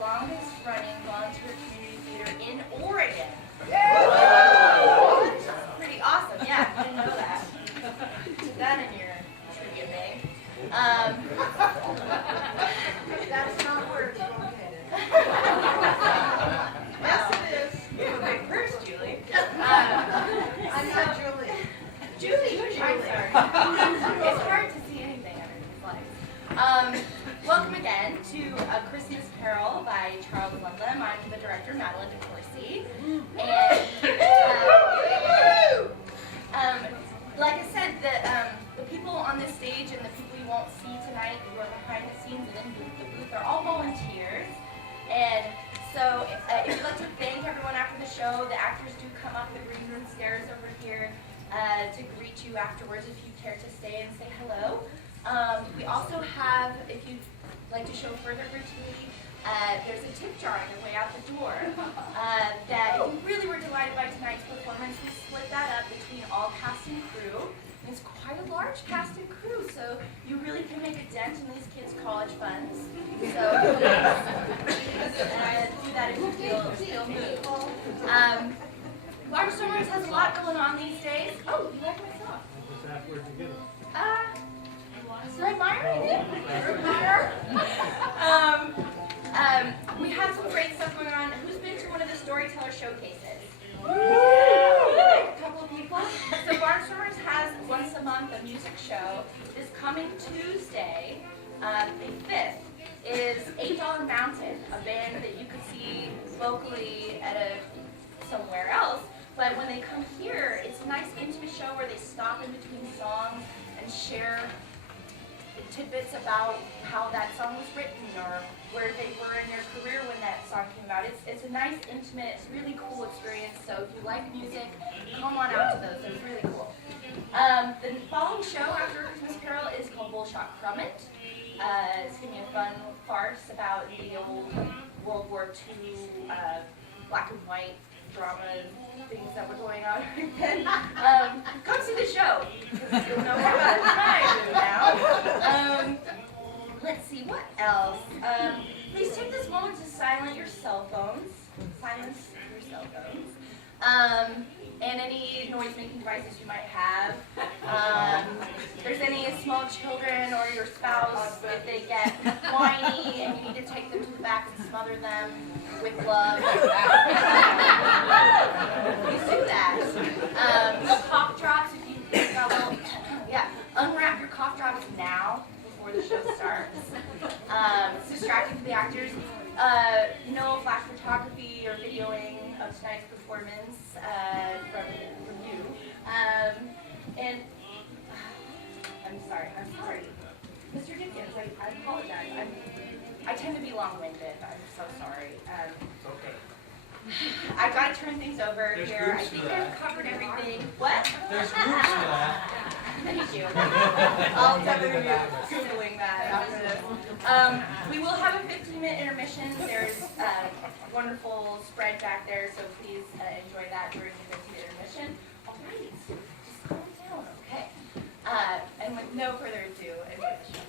longest running volunteer community theater in Oregon. Pretty awesome, yeah, I didn't know that. Put that in your trivia bag. That's not where it's located. Yes, it is. You have a big purse, Julie. I'm not Julie. Julie, I'm sorry. It's hard to see anything under these lights. Welcome again to A Christmas Carol by Charles Ludlam. I'm the director, Madeline DeCourcy. And like I said, the people on this stage and the people you won't see tonight who are behind the scenes and in the booth are all volunteers. And so if you'd like to thank everyone after the show, the actors do come up the green room stairs over here to greet you afterwards if you care to stay and say hello. We also have, if you'd like to show further gratuity, there's a tip jar on your way out the door that if you really were delighted by tonight's performance, we split that up between all cast and crew. And it's quite a large cast and crew, so you really can make a dent in these kids' college funds. So please do that if you feel moved. Barnstormers has a lot going on these days. Oh, you like my song? Where'd you get it? Red Meyer? Red Meyer? We have some great stuff going on. Who's been to one of the storyteller showcases? A couple of people. So Barnstormers has once a month a music show. This coming Tuesday, the 5th, is $8 Mountain, a band that you could see locally at somewhere else. But when they come here, it's a nice intimate show where they stop in between songs and share tidbits about how that song was written or where they were in their career when that song came about. It's a nice, intimate, really cool experience. So if you like music, come on out to those. They're really cool. The following show after Christmas Carol is called Bullshot Crumit. It's going to be a fun farce about the old World War II black and white drama things that were going on then. Come see the show, because you'll know more about it than I do now. Let's see, what else? Please take this moment to silence your cell phones. And any noise-making devices you might have. If there's any small children or your spouse, if they get whiny and you need to take them to the back and smother them with love, please do that. Cough drops, if you got a little, unwrap your cough drops now before the show starts. It's distracting for the actors. No flash photography or videoing of tonight's performance from you. And I'm sorry. Mr. Dickens, I apologize. I tend to be long-winded. I'm so sorry. Okay. I've got to turn things over There's here. I groups think for I've that. covered everything. What? There's groups for that. Thank you. I'll definitely be Googling that after this. We will have a 15-minute intermission. There's a wonderful spread back there, so please enjoy that during the 15-minute intermission. All right, just calm down, okay? And with no further ado, enjoy the show.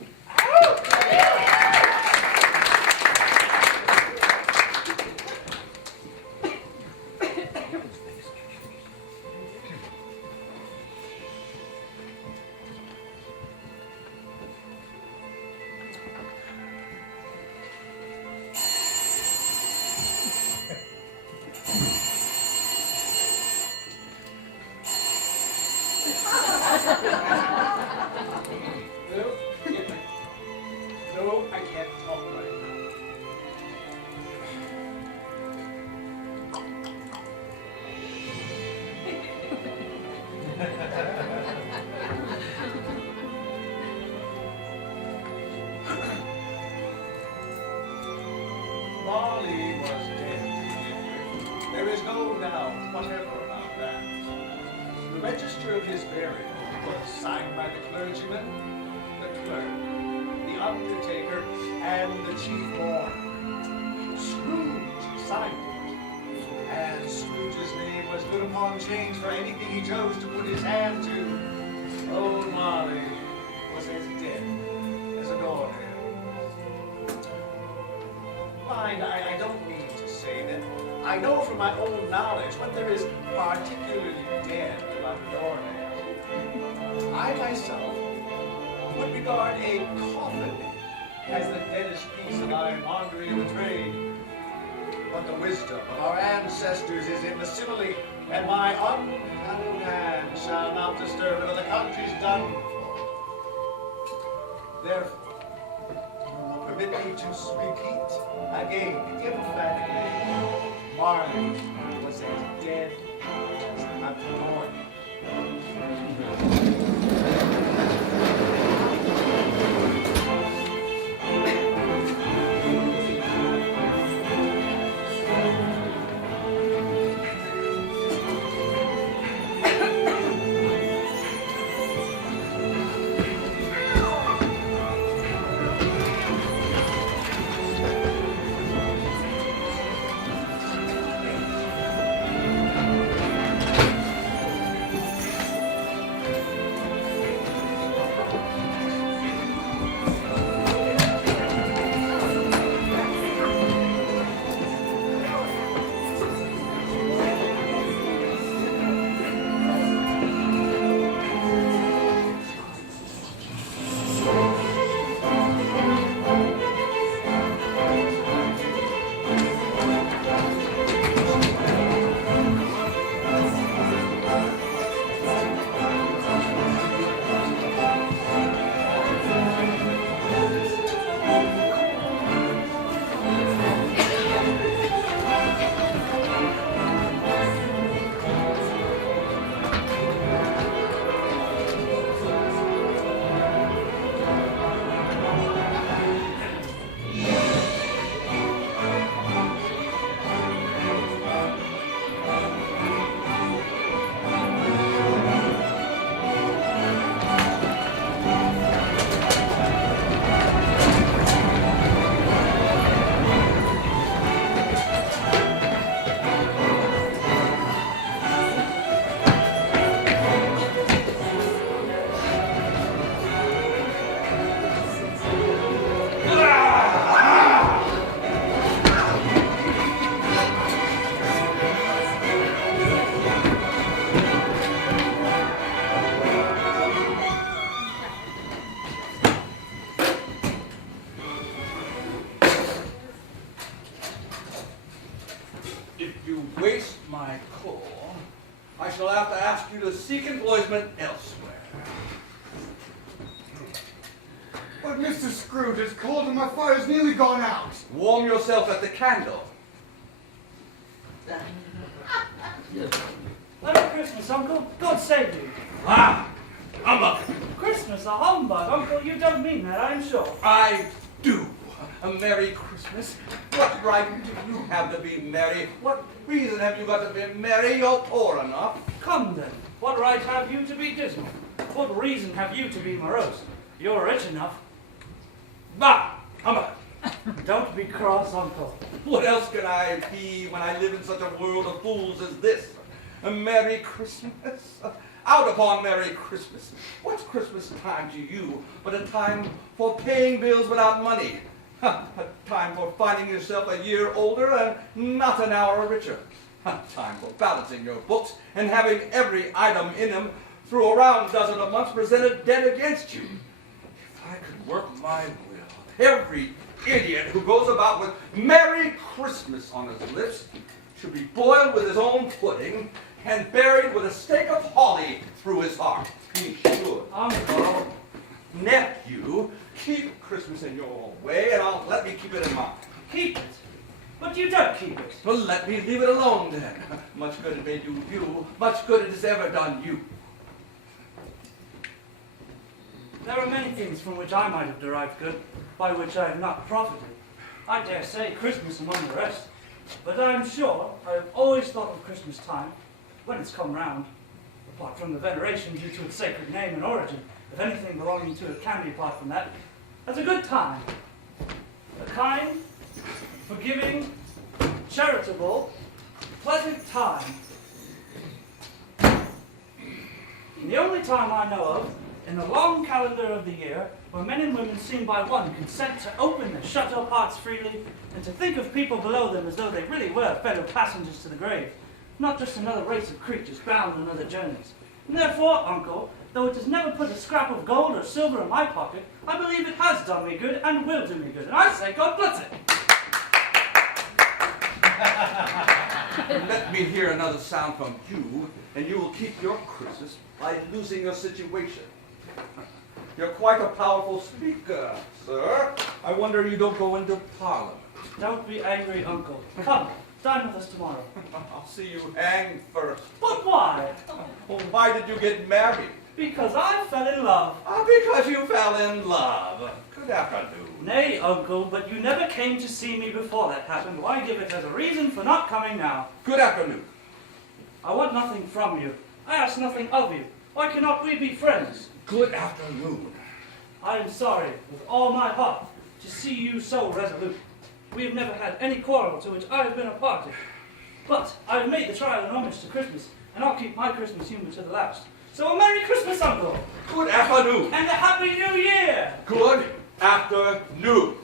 No, I can't talk right now. Molly was dead. There is no doubt whatever about that. The register of his burial was signed by the clergyman, the clerk, the undertaker, and the chief mourner. Scrooge signed it, and Scrooge's name was good upon change for anything he chose to put his hand to. Old Molly was as dead as a doornail. My mind, I don't mean to say that I know from my own knowledge what there is particularly dead about Doornail. I myself would regard a coffin as the deadest piece of ironmongery in the trade. But the wisdom of our ancestors is in the simile, and my uncunning hand shall not disturb it, or the country's done for. Therefore, you will permit me to repeat again, emphatically, Marley was as dead as a morning. If you waste my coal, I shall have to ask you to seek employment elsewhere. But Mr. Scrooge, it's cold and my fire's nearly gone out. Warm yourself at the candle. Merry Christmas, Uncle. God save you. Ah, humbug. Christmas, a humbug. Uncle, you don't mean that, I'm sure. I do. A Merry Christmas. What right do you have to be merry? What reason have you got to be merry? You're poor enough. Come then, what right have you to be dismal? What reason have you to be morose? You're rich enough. Bah, humbug. Don't be cross, Uncle. What else can I be when I live in such a world of fools as this? A Merry Christmas? Out upon Merry Christmas. What's Christmas time to you but a time for paying bills without money? A time for finding yourself a year older and not an hour richer. A time for balancing your books and having every item in them through a round dozen of months presented dead against you. If I could work my will, every idiot who goes about with Merry Christmas on his lips should be boiled with his own pudding and buried with a stake of holly through his heart. He should. Uncle. Nephew, keep Christmas in your way, and let me keep it in mine. Keep it. But you don't keep it. Well, let me leave it alone then. Much good it may do you, much good it has ever done you. There are many things from which I might have derived good, by which I have not profited. I dare say Christmas among the rest. But I am sure I have always thought of Christmas time, when it's come round, apart from the veneration due to its sacred name and origin, if anything belonging to it can be apart from that, as a good time. A kind, forgiving, charitable, pleasant time. And the only time I know of in the long calendar of the year, where men and women seen by one consent to open their shut-up hearts freely, and to think of people below them as though they really were fellow passengers to the grave, not just another race of creatures bound on other journeys. And therefore, uncle, though it has never put a scrap of gold or silver in my pocket, I believe it has done me good and will do me good, and I say God bless it. Let me hear another sound from you, and you will keep your Christmas by losing your situation. You're quite a powerful speaker, sir. I wonder you don't go into Parliament. Don't be angry, uncle. Come, dine with us tomorrow. I'll see you hanged first. But why? Well, why did you get married? Because I fell in love. Because you fell in love. Good afternoon. Nay, uncle, but you never came to see me before that happened. Why give it as a reason for not coming now? Good afternoon. I want nothing from you. I ask nothing of you. Why cannot we be friends? Good afternoon. I am sorry, with all my heart, to see you so resolute. We have never had any quarrel to which I have been a party. But I have made the trial and homage to Christmas, and I'll keep my Christmas humour to the last. So a Merry Christmas, uncle! Good afternoon. And a Happy New Year! Good afternoon.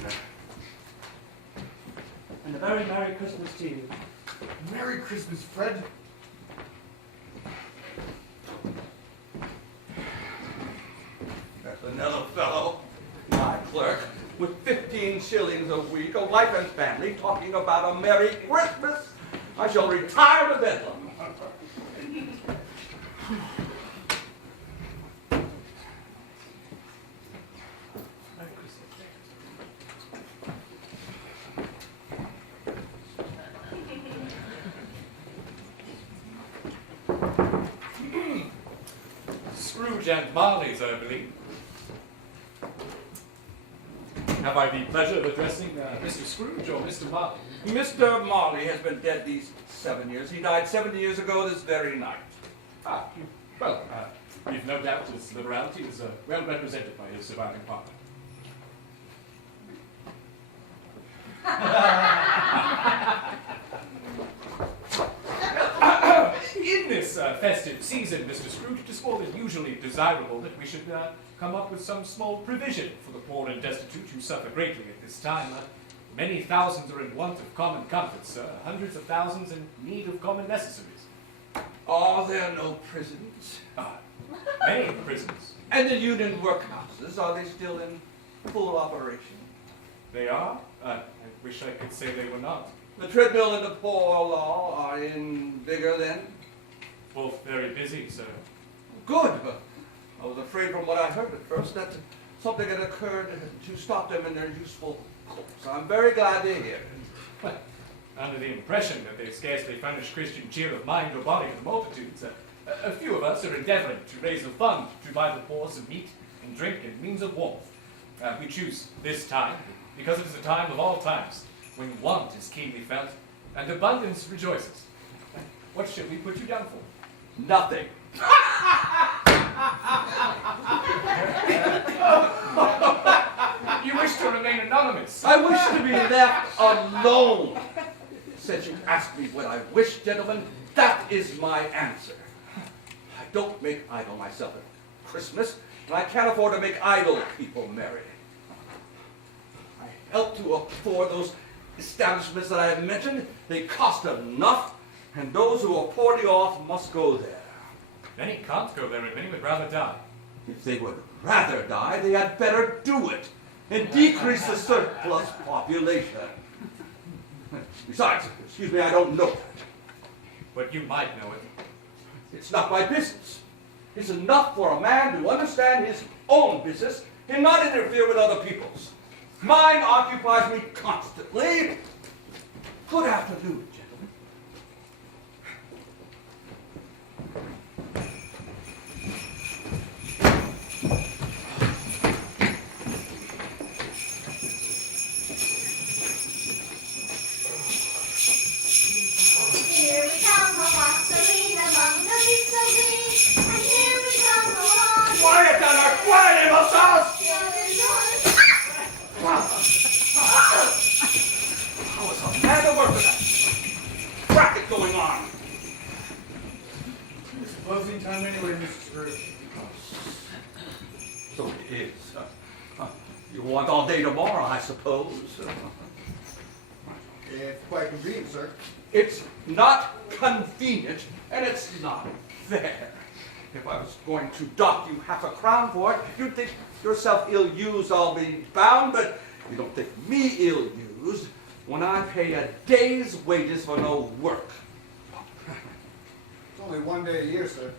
And a very Merry Christmas to you. Merry Christmas, Fred. That's another fellow, my clerk, with 15 shillings a week, a wife and family, talking about a Merry Christmas. I shall retire to Bedlam. Scrooge and Marley's, I believe. Have I the pleasure of addressing Mr. Scrooge or Mr. Marley? Mr. Marley has been dead these 7 years. He died 70 years ago this very night. Ah, well, we've no doubt his liberality is well represented by his surviving partner. In this festive season, Mr. Scrooge, it is more than usually desirable that we should come up with some small provision for the poor and destitute who suffer greatly at this time. Many thousands are in want of common comforts, hundreds of thousands in need of common necessaries. Are there no prisons? Many prisons. And the union workhouses, are they still in full operation? They are? I wish I could say they were not. The treadmill and the poor law are in vigor then? Both very busy, sir. Good. I was afraid from what I heard at first that something had occurred to stop them in their useful course. I'm very glad to hear it. Well, under the impression that they scarcely furnish Christian cheer of mind or body to the multitudes, a few of us are endeavoring to raise a fund to buy the poor some meat and drink and means of warmth. We choose this time because it is a time of all times when want is keenly felt and abundance rejoices. What should we put you down for? Nothing. You wish to remain anonymous. I wish to be left alone. Since you asked me what I wish, gentlemen, that is my answer. I don't make idle myself at Christmas, and I can't afford to make idle people merry. I help to afford those establishments that I have mentioned. They cost enough, and those who are poorly off must go there. Many can't go there, and many would rather die. If they would rather die, they had better do it and decrease the surplus population. Besides, excuse me, I don't know that. But you might know it. It's not my business. It's enough for a man to understand his own business and not interfere with other people's. Mine occupies me constantly. Good afternoon, gentlemen. Here we come, a-wassailing among the leaves so green, and here we come along. Quiet down there! Quiet, Emilsaus! How is a man to work with that racket going on? It's closing time anyway, Mr. Scrooge. suppose. It's quite convenient, sir. It's not convenient, and it's not fair. If I was going to dock you half a crown for it, you'd think yourself ill-used, all being bound, but you don't think me ill-used when I pay a day's wages for no work. It's only one day a year, sir.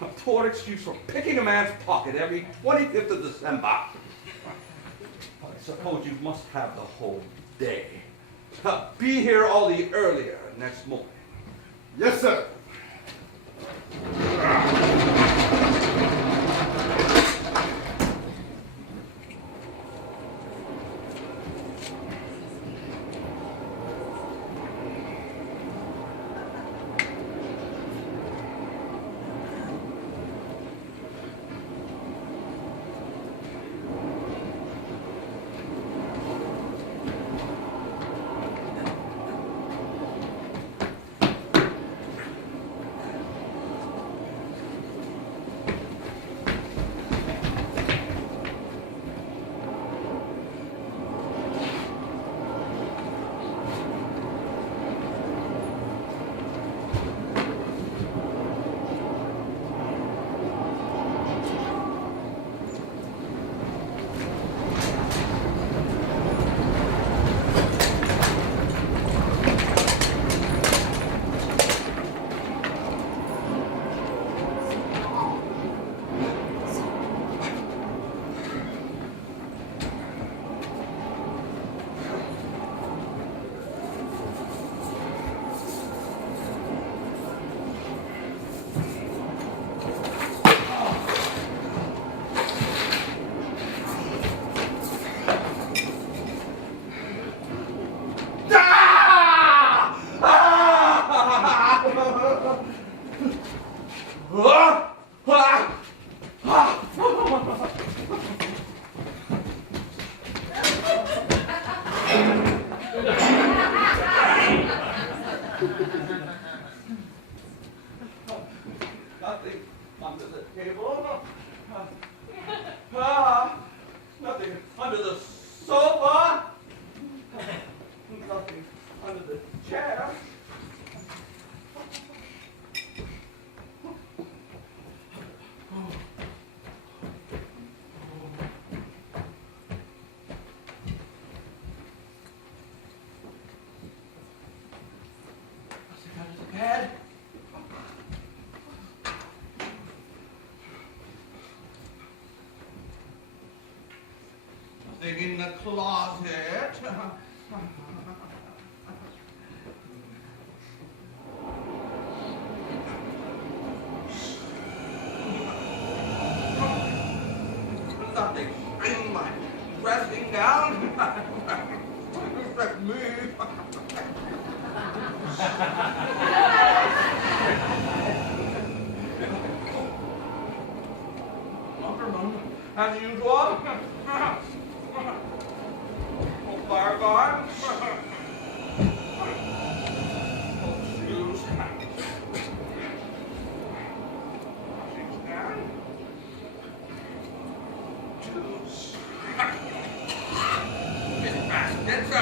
A poor excuse for picking a man's pocket every 25th of December. I suppose you must have the whole day. Be here all the earlier next morning. Yes, sir. Nothing under the table. Nothing under the sofa. Nothing under the chair. Nothing under the bed. Nothing in the closet. Nothing in my dressing gown. Except me. As usual. Fire guard. Shoes. Washing stand. Shoes. Get baskets.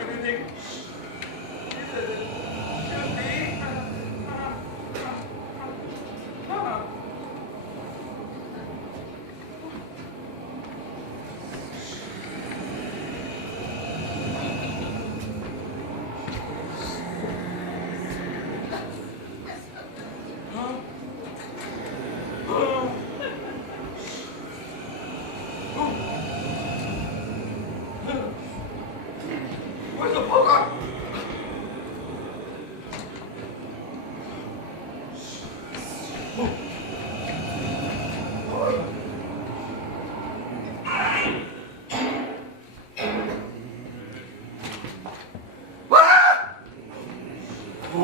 Everything is as it should be. Where's the poker?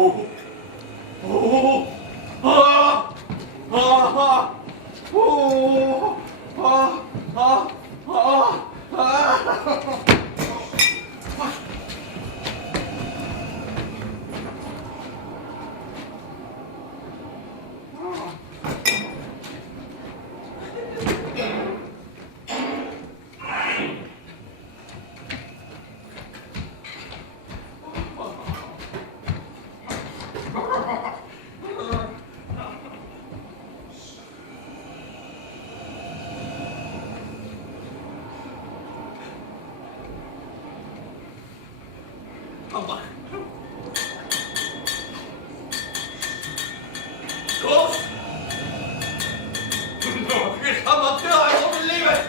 Oh, oh, ah, ah, oh, ah, ah, ah, ah. Oh my. Ghost? No, it's come up here, I won't believe it.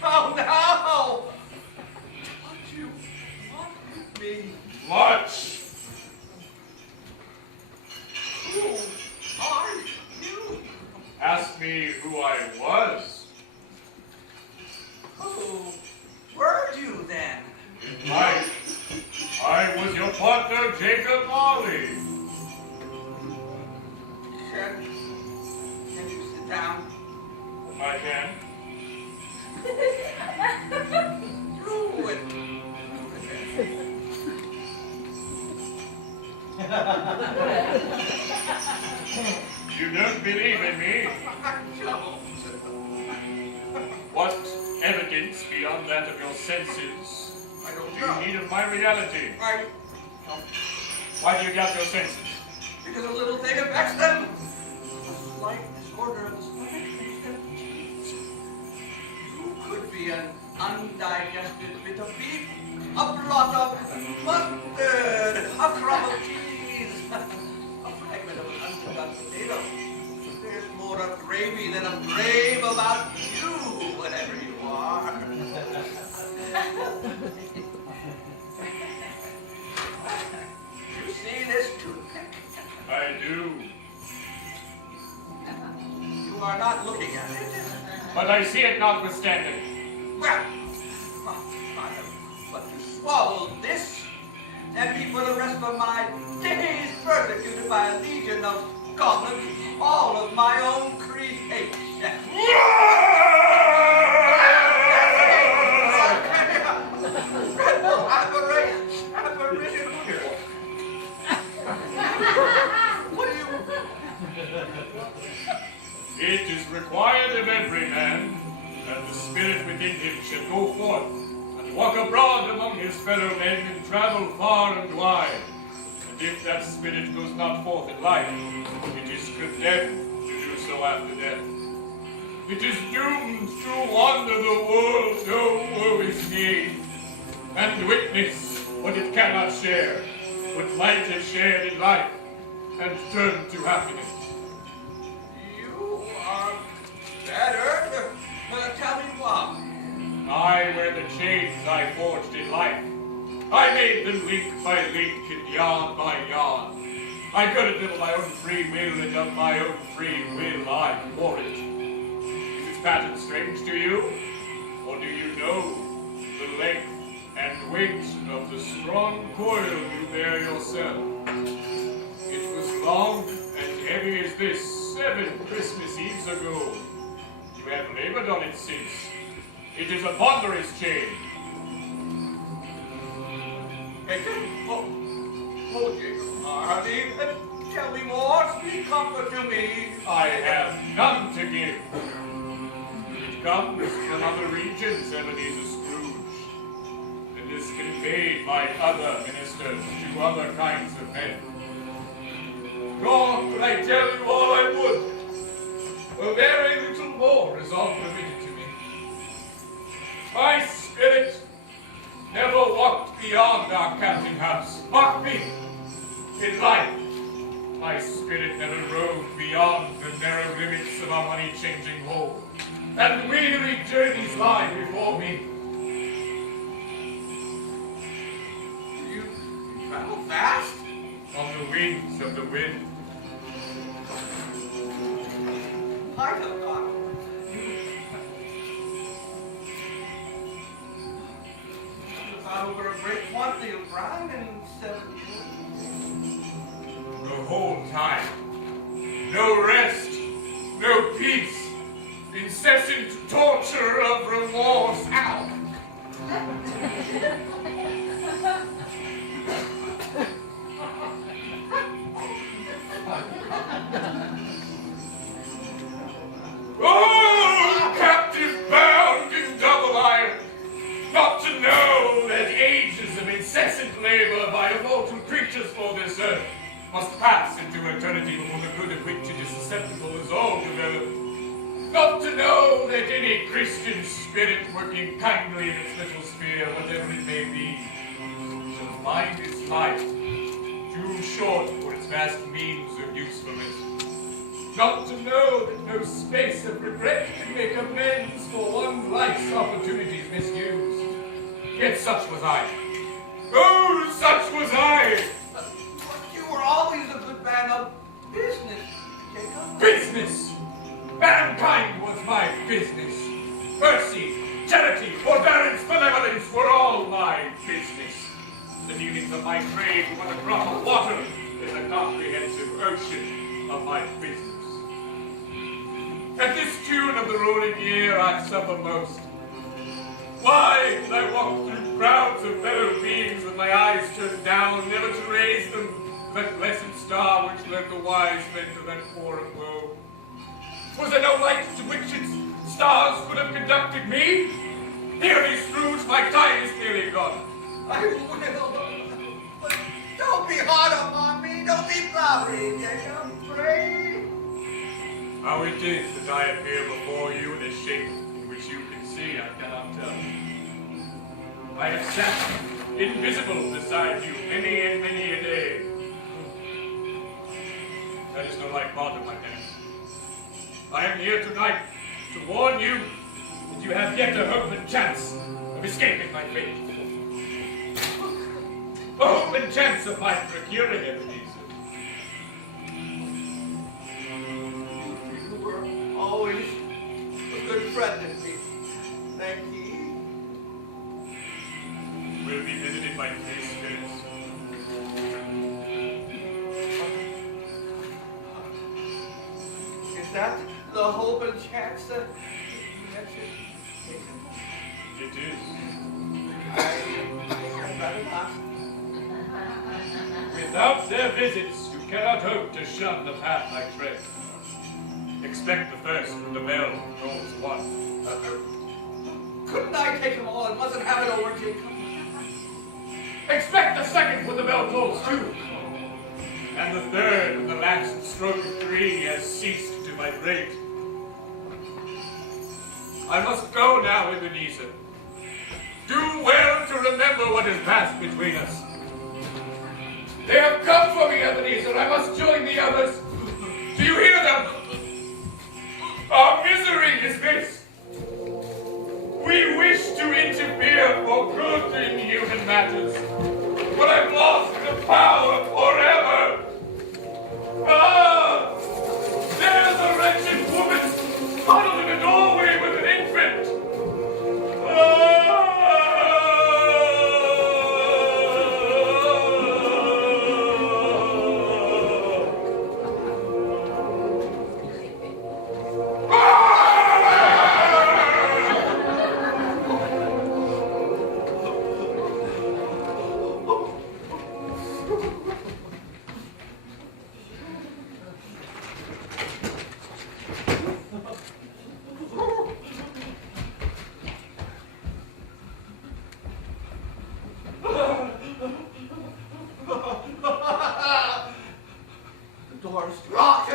Oh no! What do you want with me? Much. Who are you? Ask me who I was. Who were you then? In life, I was your partner, Jacob Marley. Can you sit down? I can. You and You don't believe in me? What evidence beyond that of your senses I don't do know. you need of my reality? I Why do you doubt your senses? because a little thing affects them. A slight disorder of the stomach makes them cheese. You could be an undigested bit of beef, a blot of mustard, a crumb of cheese, a fragment of an underdone potato. There's more of gravy than of grave about you, whatever you are. You see this toothpick? I do. You are not looking at it. But I see it notwithstanding. Well, but to swallow this and be for the rest of my days persecuted by a legion of goblins, all of my own creation. Apparition here. What do you... It is required of every man that the spirit within him should go forth and walk abroad among his fellow men and travel far and wide. And if that spirit goes not forth in life, it is condemned to do so after death. It is doomed to wander the world, oh woe is me, and witness what it cannot share, what might have shared in life, and turn to happiness. You are better. Tell me why. I wear the chains I forged in life. I made them link by link and yarn by yarn. I got it of my own free will, and of my own free will I wore it. Is this pattern strange to you? Or do you know the length and weight of the strong coil you bear yourself? It was long and heavy as this 7 Christmas Eves ago. You have labored on it since. It is a ponderous chain. Hey, hold Jacob, Hardy. Tell me more. Speak comfort to me. I have none to give. It comes from other regions, Ebenezer Scrooge, and is conveyed by other ministers to other kinds of men. Nor could I tell you all I would. A very little more is all permitted to me. My spirit never walked beyond our counting house. Mark me, in life, My spirit never roved beyond the narrow limits of our money-changing hall, and weary journeys lie before me. You travel fast? On the wings of the wind. I have gone. You've gone over a great quantity of ground in 7 years. The whole time. No rest, no peace, incessant torture of remorse. Ow! Oh, captive bound in double iron, not to know that ages of incessant labor by immortal creatures for this earth must pass into eternity before the good of which it is susceptible is all developed. Not to know that any Christian spirit working kindly in its little sphere, whatever it may be, shall find its life too short for its vast means of usefulness. Not to know that no space of regret can make amends for one's life's opportunities misused. Yet such was I. Oh, such was I! But you were always a good man of business, Jacob. Business! Mankind was my business. Mercy, charity, forbearance, benevolence were all my business. The dealings of my trade were but a drop of water in the comprehensive ocean of my business. At this tune of the rolling year I suffer most. Why did I walk through crowds of fellow beings with my eyes turned down, never to raise them to that blessed star which led the wise men to that foreign woe? Was there no light to which its stars could have conducted me? Hear me, Scrooge, my time is nearly gone. I will. But don't be hard upon me. Don't be flowery, Jacob. Pray. How it is that I appear before you in a shape in which you can see, I cannot tell. I have sat invisible beside you many and many a day. That is no light part of my penance. I am here tonight to warn you that you have yet a hope and chance of escaping my fate. A hope and chance of my procuring Ebenezer. You were always a good friend to me. Thank you. Will be visited by three spirits. Is that the hope and chance that you mentioned, Jacob? It is. I'd rather not. Without their visits, you cannot hope to shun the path I tread. Expect the first when the bell tolls one. Couldn't I take them all and mustn't have it over, Jacob? Expect the second when the bell tolls two. And the third when the last stroke of three has ceased to vibrate. I must go now, Ebenezer. Do well to remember what has passed between us. They have come for me, Ebenezer. I must join the others. Do you hear them? Our misery is this. We wish to interfere for good in human matters, but I've lost the power forever. Ah! There's a wretched woman huddled in a doorway with an infant. The door's locked.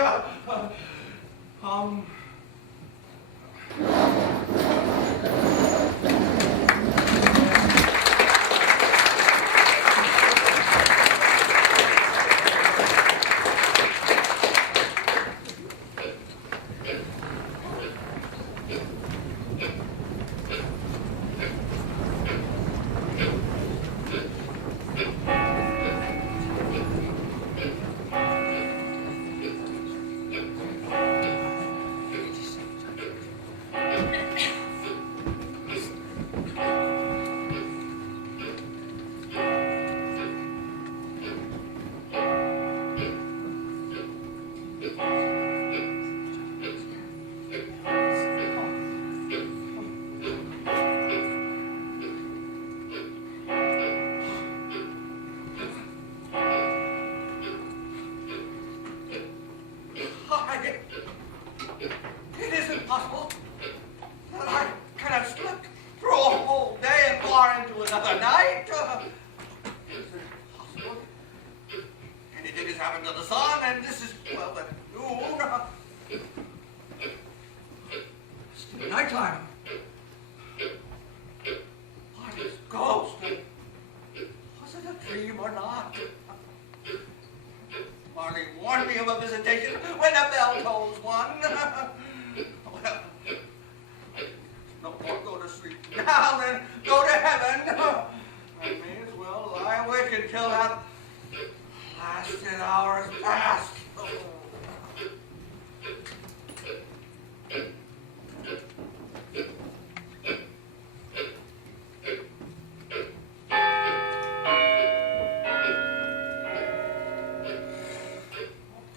under the sun, and this is, well, at noon. Still nighttime. What is ghost? Was it a dream or not? Marley warned me of a visitation when the bell tolls one. Well, no more go to sleep now than go to heaven. I may as well lie awake until that lasted hour is past.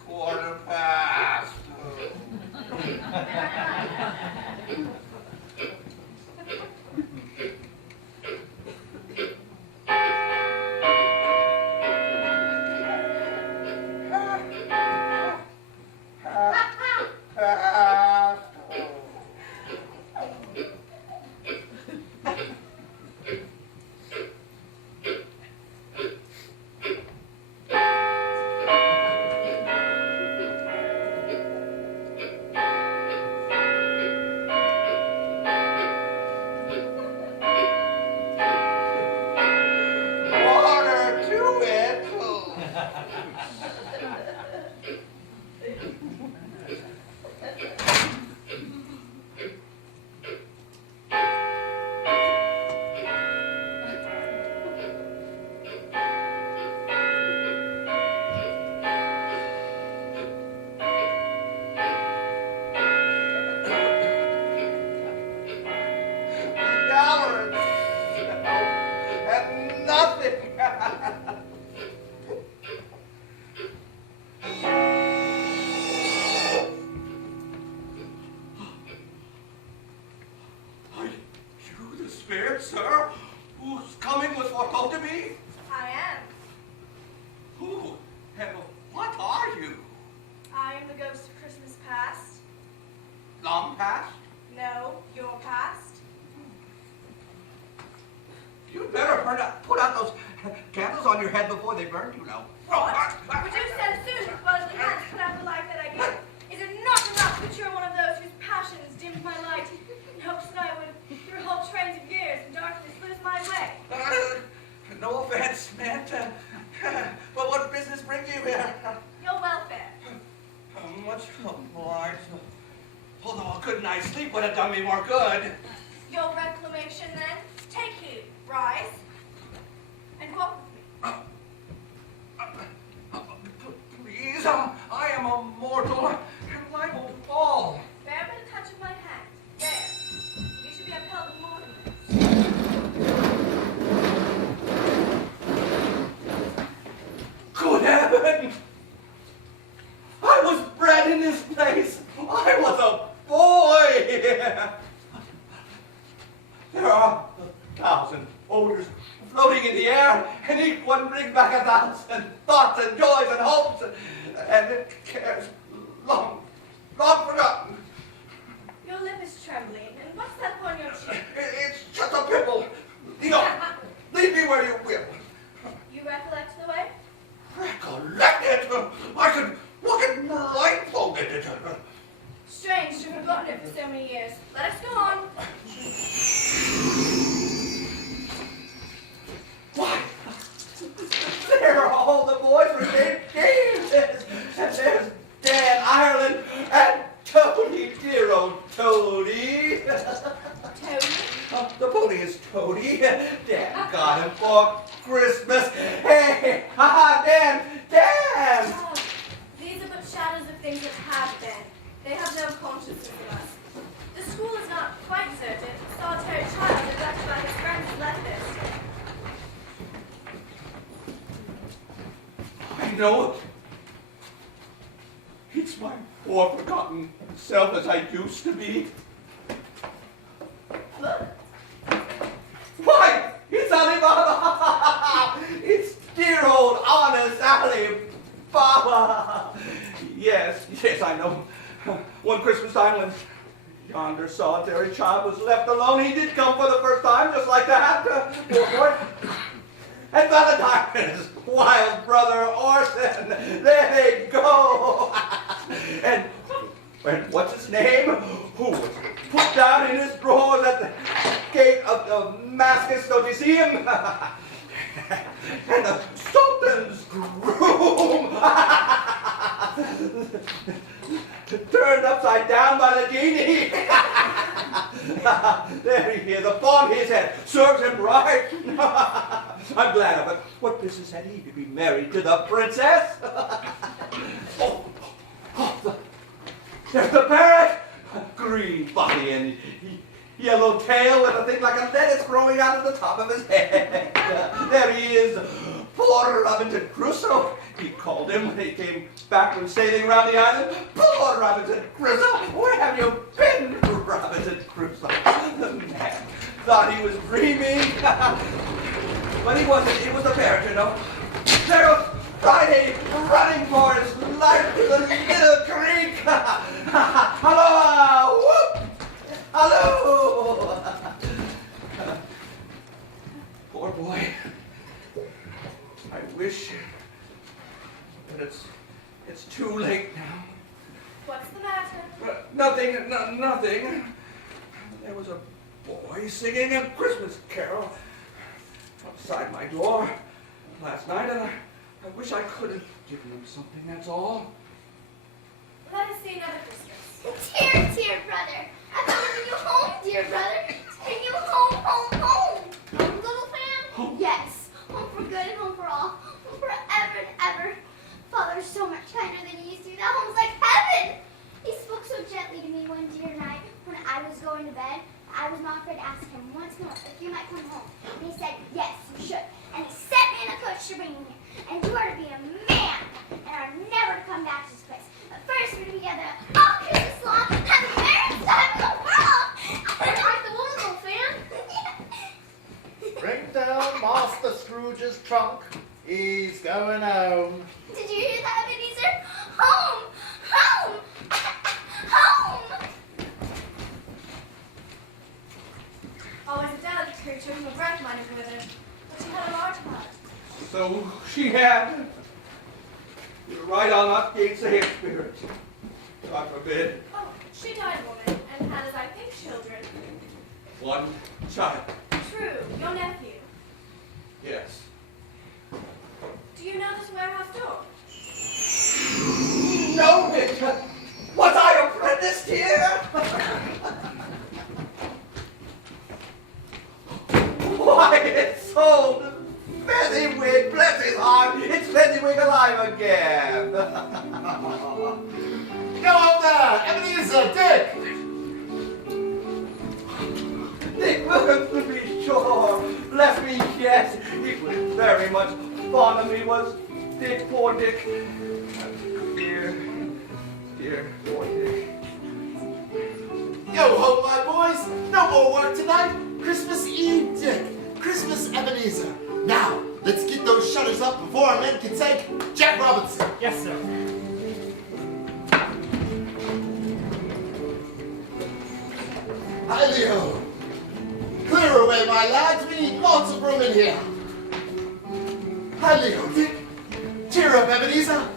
Quarter past. Water to it. Hour and nothing. Are you the spirit, sir, whose coming was foretold to me? I am. Who and what are you? I am the ghost of Christmas past. Long past? No, your past. You'd better put out those candles on your head before they burn you now. Would you send soon because the hands put out the light that I give? Is it not enough that you're one of those whose passions dimmed my light, in hopes that I would, through whole trains of years and darkness, lose my way? No offense meant, but what business brings you here? Your welfare. Much obliged. Although a good night's sleep would have done me more good. Your reclamation, then? Take heed. Rise. And walk with me. Please, I am a mortal and liable to fall. Bear but a touch of my hand. There. You should be upheld with more. Good heaven! I was bred in this place. I was a boy. There are 1,000 odors floating in the air, and each one brings back 1,000 thoughts and joys and hopes and cares long forgotten. Your lip is trembling, and what's that upon your cheek? It's just a pimple. Leave me where you will. You recollect the way? Recollect it? I could look at blindfolded it. Strange to have forgotten it for so many years. Let us go on. Why? There are all the boys from St. James's, and there's Dan Ireland and Toady, dear old Toady. Toady? The pony is Toady. Dan got him for Christmas. Hey, Dan! Oh, these are but shadows of things that have been. They have no consciousness of us. The school is not quite certain. A solitary child neglected by his friends left this. I know it. It's my poor forgotten self as I used to be. Look. Why, it's Alibaba! It's dear old honest Alibaba! Yes, I know. One Christmas time when yonder solitary child was left alone, he did come for the first time, just like that. Poor boy. and Valentine and his wild brother Orson. There they go. and what's his name? Who was put down in his drawers at the gate of Damascus? Don't you see him? and the Sultan's groom. Turned upside down by the genie. There he is, upon his head. Serves him right. I'm glad of it. What business had he to be married to the princess? There's the parrot. Green body and yellow tail with a thing like a lettuce growing out of the top of his head. There he is. Poor Robinson Crusoe, he called him when he came back from sailing around the island. Poor Robinson Crusoe, where have you been, Robinson Crusoe? The man thought he was dreaming. But he wasn't, it was the parrot, you know. There was Friday running for his life to the little creek. Hello, whoop! Hello! Poor boy. I wish, but it's too late now. What's the matter? Nothing. There was a boy singing a Christmas carol outside my door last night, and I wish I could have given him something, that's all. Let us see another Christmas. Dear, dear brother, I'm bringing you home, dear brother. Bring you home, home, home. Home, little fan? Yes. Home for good and home for all. Home forever and ever. Father's so much kinder than he used to be. That home's like heaven. He spoke so gently to me one dear night when I was going to bed. I was not afraid to ask him once more if you might come home. And he said, yes, you should. And he set me in a coach to bring me here. And you are to be a man. And are never to come back to this place. But first we're together all Christmas long. Have the merriest time in the world. And like the woman, little fan. Bring down Master Scrooge's trunk. He's going home. Did you hear that, Ebenezer? Home! Home! Home! Always a delicate creature whom a breath might have withered, but she had a large heart. So she had. You're right, I'll not gainsay her spirit. God forbid. Oh, she died, woman, and had, as I think, children. One child. True, your nephew. Yes. Do you know this warehouse door? No, Richard. Was I apprenticed here? Why, it's old Fezziwig, bless his heart. It's Fezziwig alive again. Go up there! Ebenezer, Dick! Dick Wilkins, to be sure. Bless me, yes. He was very much fond of me, was Dick, poor Dick. Dear, poor Dick. Go home, my boys. No more work tonight. Christmas Eve, Dick. Christmas Ebenezer. Now, let's get those shutters up before our men can take Jack Robinson. Yes, sir. Hi, Leo. Clear away, my lads. We need lots of room in here. Hi, Leo, Dick. Cheer up, Ebenezer.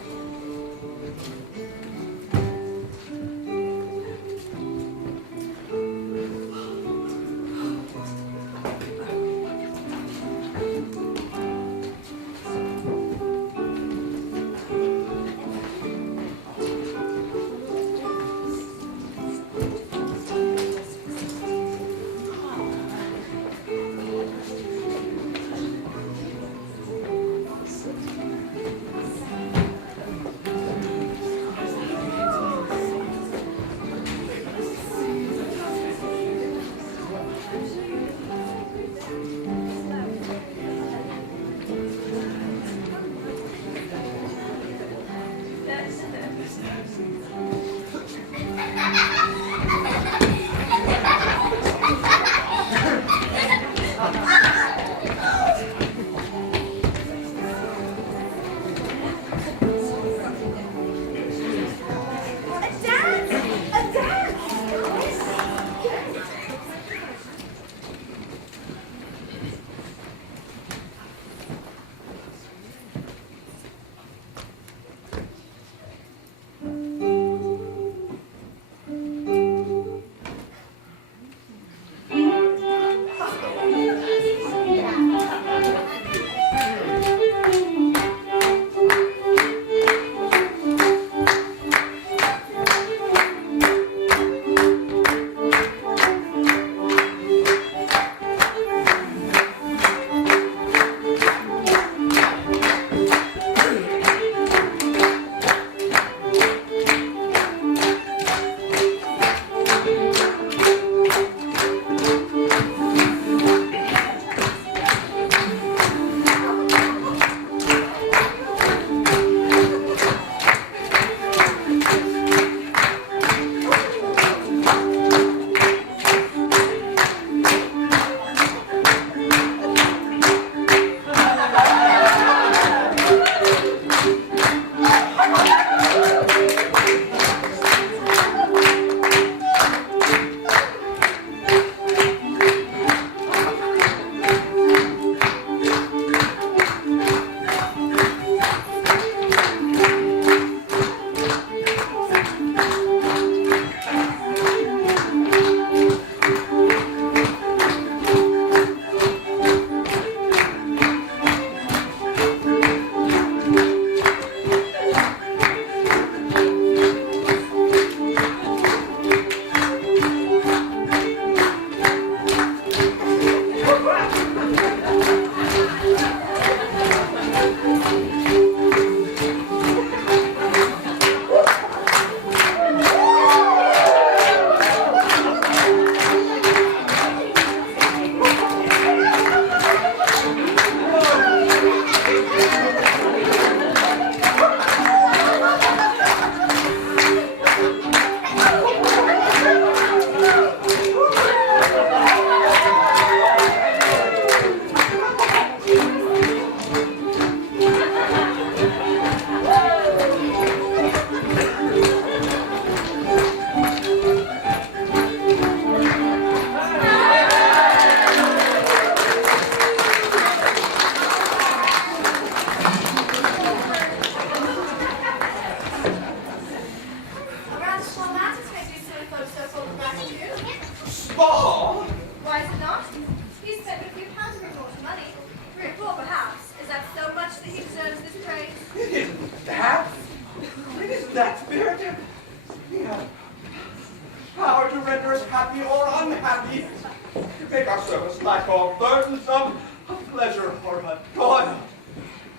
like a burdensome, a pleasure, or a toil.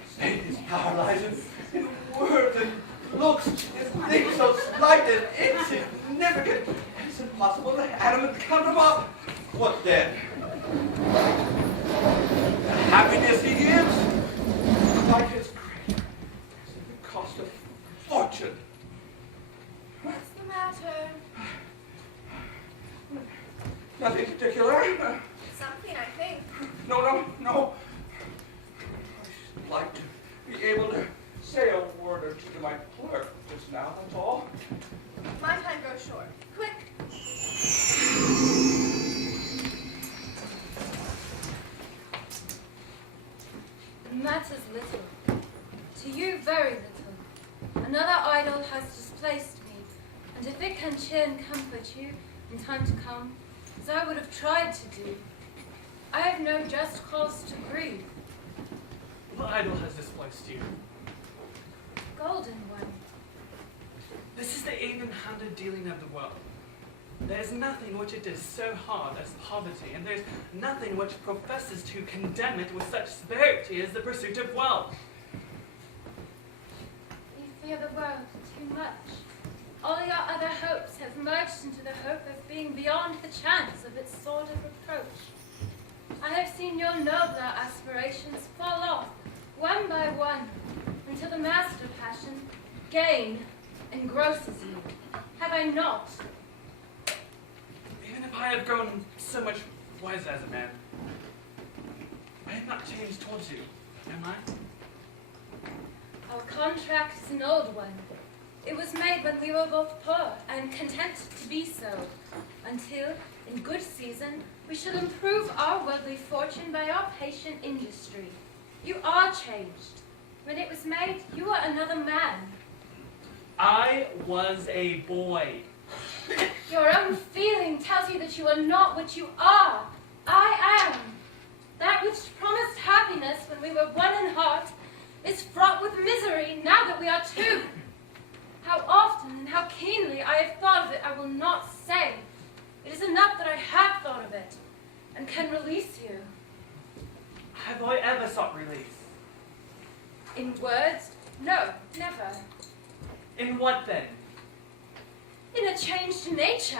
State is paralyzing in words and looks, in things so slight and insignificant. It's impossible to atom and count them up. What then? The happiness he gives, like his greater, it cost a fortune. What's the matter? Nothing particular. Something, I think. No. I'd like to be able to say a word or two to my clerk just now, that's all. My time goes short. Quick. Matters little. To you, very little. Another idol has displaced me, and if it can cheer and comfort you in time to come, as I would have tried to do, I have no just cause to grieve. What idol has displaced you? Golden one. This is the even-handed dealing of the world. There is nothing which it is so hard as poverty, and there is nothing which professes to condemn it with such severity as the pursuit of wealth. You fear the world too much. All your other hopes have merged into the hope of being beyond the chance of its sordid reproach. I have seen your nobler aspirations fall off, one by one, until the master passion, gain, engrosses you. Have I not? Even if I have grown so much wiser as a man, I have not changed towards you, am I? Our contract is an old one. It was made when we were both poor and content to be so, until, in good season, we shall improve our worldly fortune by our patient industry. You are changed. When it was made, you were another man. I was a boy. Your own feeling tells you that you are not what you are. I am. That which promised happiness when we were one in heart is fraught with misery now that we are two. How often and how keenly I have thought of it, I will not say. It is enough that I have thought of it and can release you. Have I ever sought release? In words? No, never. In what then? In a changed nature,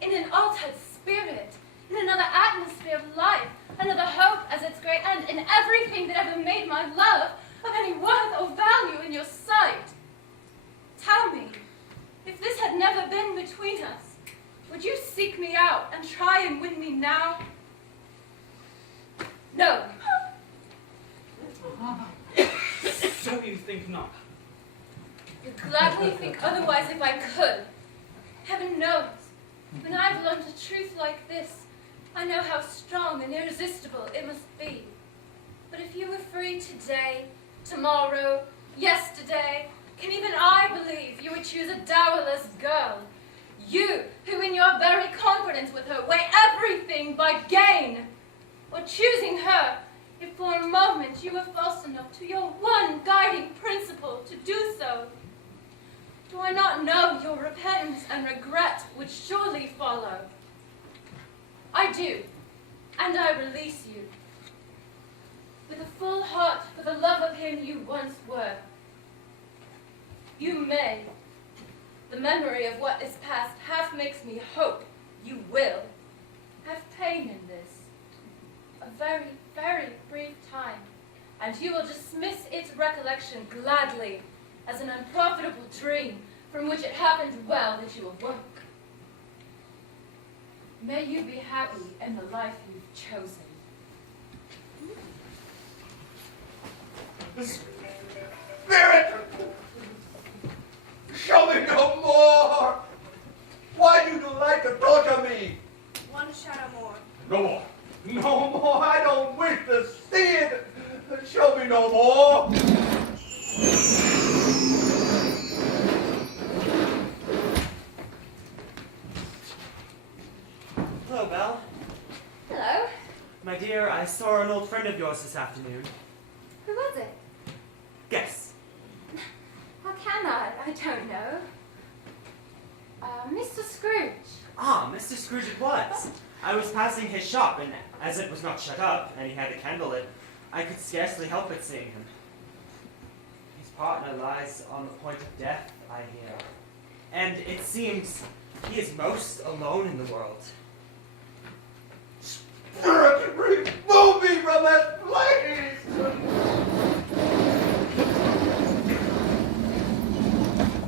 in an altered spirit, in another atmosphere of life, another hope as its great end, in everything that ever made my love of any worth or value in your sight. Tell me, if this had never been between us, would you seek me out and try and win me now? No. So you think not? Would gladly think otherwise if I could. Heaven knows, when I've learned a truth like this, I know how strong and irresistible it must be. But if you were free today, tomorrow, yesterday, can even I believe you would choose a dowerless girl? You, who in your very confidence with her weigh everything by gain, or choosing her, if for a moment you were false enough to your one guiding principle to do so. Do I not know your repentance and regret would surely follow? I do, and I release you. With a full heart for the love of him you once were. You may. The memory of what is past half makes me hope you will have pain in this. A very, very brief time, and you will dismiss its recollection gladly as an unprofitable dream from which it happened well that you awoke. May you be happy in the life you've chosen. Spirit! Show me no more! Why do you delight to torture me? One shadow more. No more. No more. I don't wish to see it. Show me no more. Hello, Belle. Hello. My dear, I saw an old friend of yours this afternoon. Who was it? Guess. How can I? I don't know. Mr. Scrooge. Ah, Mr. Scrooge it was. I was passing his shop, and as it was not shut up, and he had a candle lit, I could scarcely help but seeing him. His partner lies on the point of death, I hear. And it seems he is most alone in the world. Spirit, remove me from that place!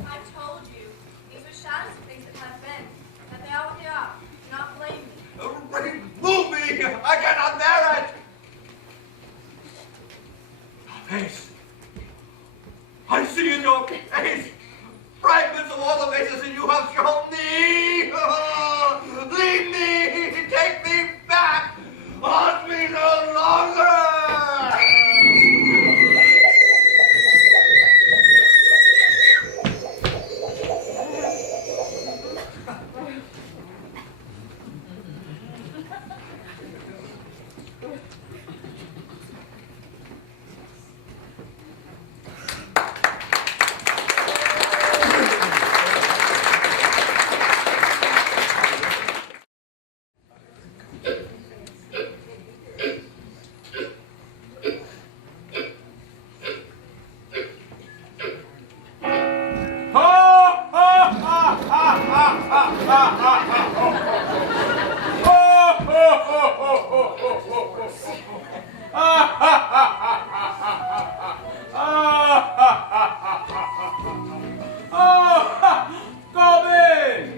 I told you, these are shadows of things that have been, that they already are. Do not blame me. Remove me! I cannot bear it! Your face. I see in your face fragments of all the faces that you have shown me! Leave me! Take me back! Haunt me no longer!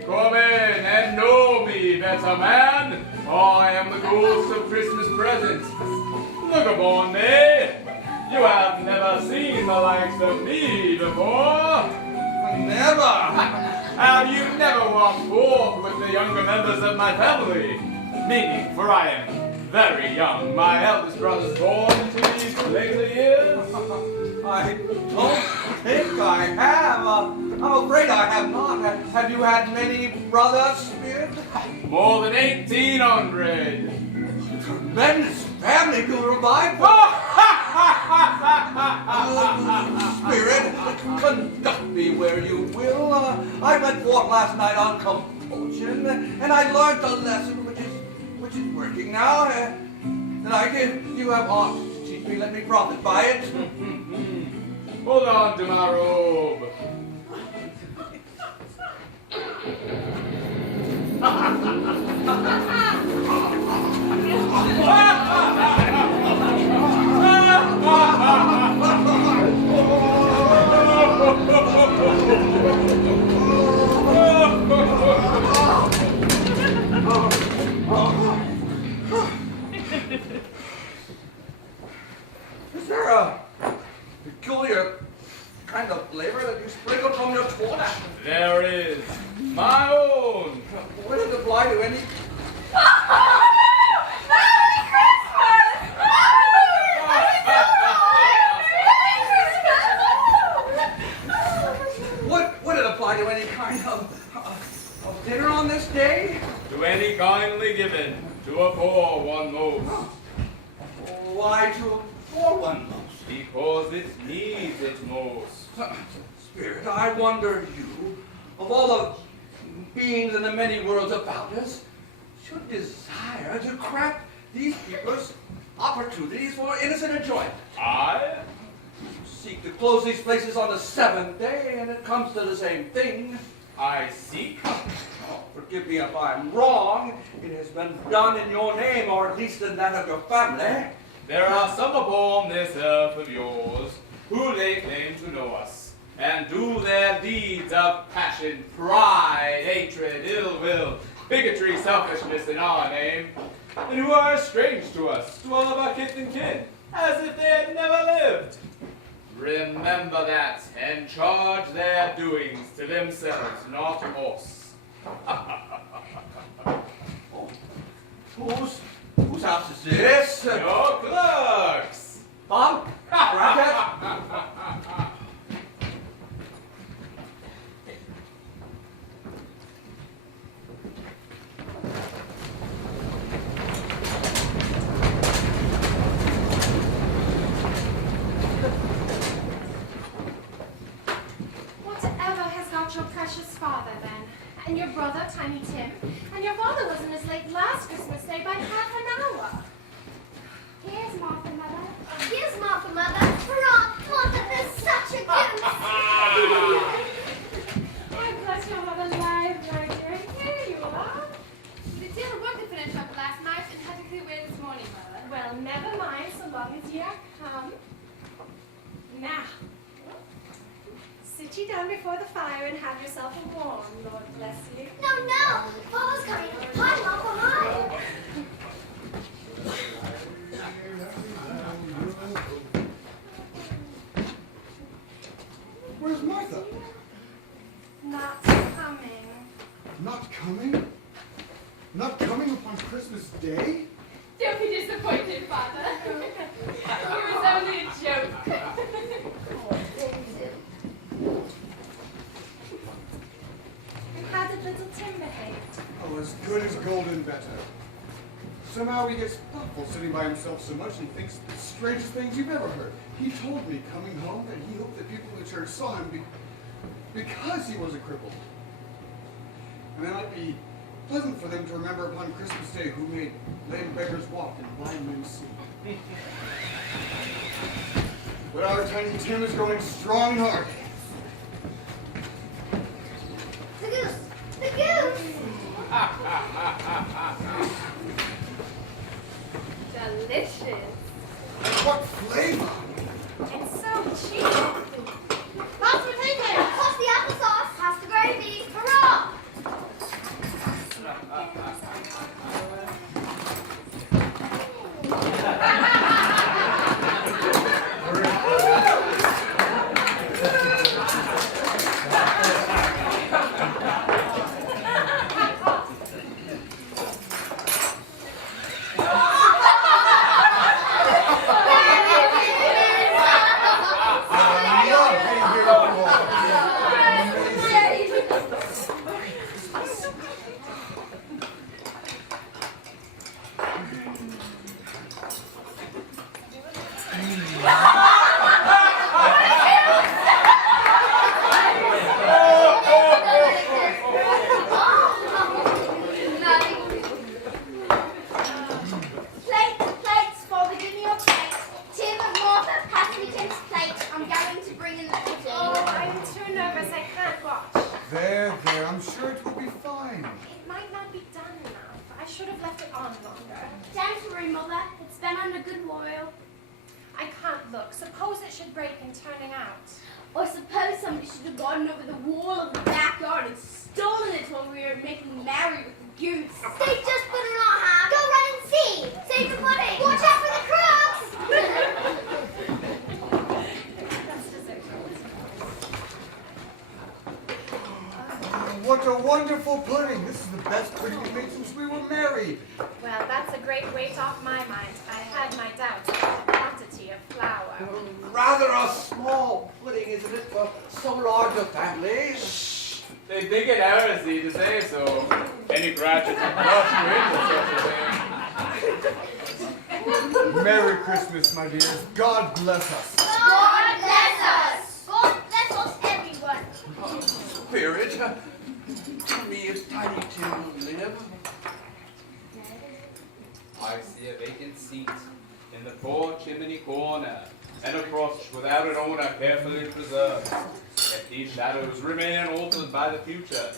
Come in and know me, better man. I am the ghost of Christmas presents. Look upon me. You have never seen the likes of me before. Never! Have you never walked forth with the younger members of my family? Meaning, for I am very young. My eldest brother's born into these later years. I don't think I have. I'm afraid I have not. Have you had many brothers, Spirit? More than 1,800. Tremendous family to provide for. Spirit, conduct me where you will. I went forth last night on compulsion, and I learned a lesson which is working now. And I give you have aught to teach me. Let me profit by it. Hold on to my robe. Is there a peculiar kind of flavor that you sprinkle from your tuna? There is my own. Would it apply to any? Would it apply to any kind of dinner on this day? To any kindly given, to a poor one most. Why to a poor one most? Because it needs it most. Spirit, I wonder you, of all the beings in the many worlds about us, should desire to crack these people's opportunities for innocent enjoyment. I Seek to close these places on the seventh day, and it comes to the same thing. I seek. Oh, forgive me if I'm wrong. It has been done in your name, or at least in that of your family. There are some upon this earth of yours who lay claim to know us, and do their deeds of passion, pride, hatred, ill will, bigotry, selfishness in our name, and who are strange to us, to all of our kith and kin, as if they had never lived. Remember that, and charge their doings to themselves, not to us. Whose house is this? Your clerks! Bob? Brackett? Whatever has got your precious father, then? And your brother, Tiny Tim. And your father wasn't as late last Christmas Day by half an hour. Here's Martha, Mother. Here's Martha, Mother. Hurrah! Martha is such a goose! Oh, bless your heart alive, my dear. Here you are. The tailor work to finish up last night and had to clear away this morning, Mother. Well, never mind, so long as you are come. Now, sit ye down before the fire and have yourself a warm, Lord bless you. No, no! Father's coming. Hi, Martha, hi! Where's Martha? Not coming. Not coming? Not coming upon Christmas Day? Don't be disappointed, Father. It was only a joke. How did little Tim behave? Oh, as good as gold and better. Somehow he gets thoughtful sitting by himself so much he thinks the strangest things you've ever heard. He told me coming home that he hoped that people in the church saw him because he was a cripple. And it might be pleasant for them to remember upon Christmas Day who made lame beggars walk and blind men see. But our Tiny Tim is growing strong and hard. The goose! The goose! Delicious. What flavor! It's so cheap. Pass the potato! Pass the applesauce! Pass the gravy! Hurrah! Plates, Father, give me your plate. Tim and Martha, pass me Tim's plate. I'm going to bring in the pudding. Oh, I'm too nervous. I can't watch. There, I'm sure it will be fine. It might not be done enough. I should have left it on longer. Don't worry, Mother. It's been under good boil. I can't look. Suppose it should break in turning out. Or suppose somebody should have gone over the wall of the backyard and stolen it while we were making merry with the goose. They just better not have. Go run and see. Save the pudding. Watch out for the crooks. That's dessert. What a wonderful pudding! This is the best pudding we've made since we were married. Well, that's a great weight off my mind. I had my doubts about the quantity of flour. Rather a small pudding, isn't it, for so large a family? They think it heresy to say so. Any graduates of such a thing. Merry Christmas, my dears. God bless us. God bless us. God bless us, everyone. Spirit, tell me if Tiny Tim will live. I see a vacant seat in the poor chimney corner, and a cross without an owner carefully preserved. If these shadows remain unaltered by the future,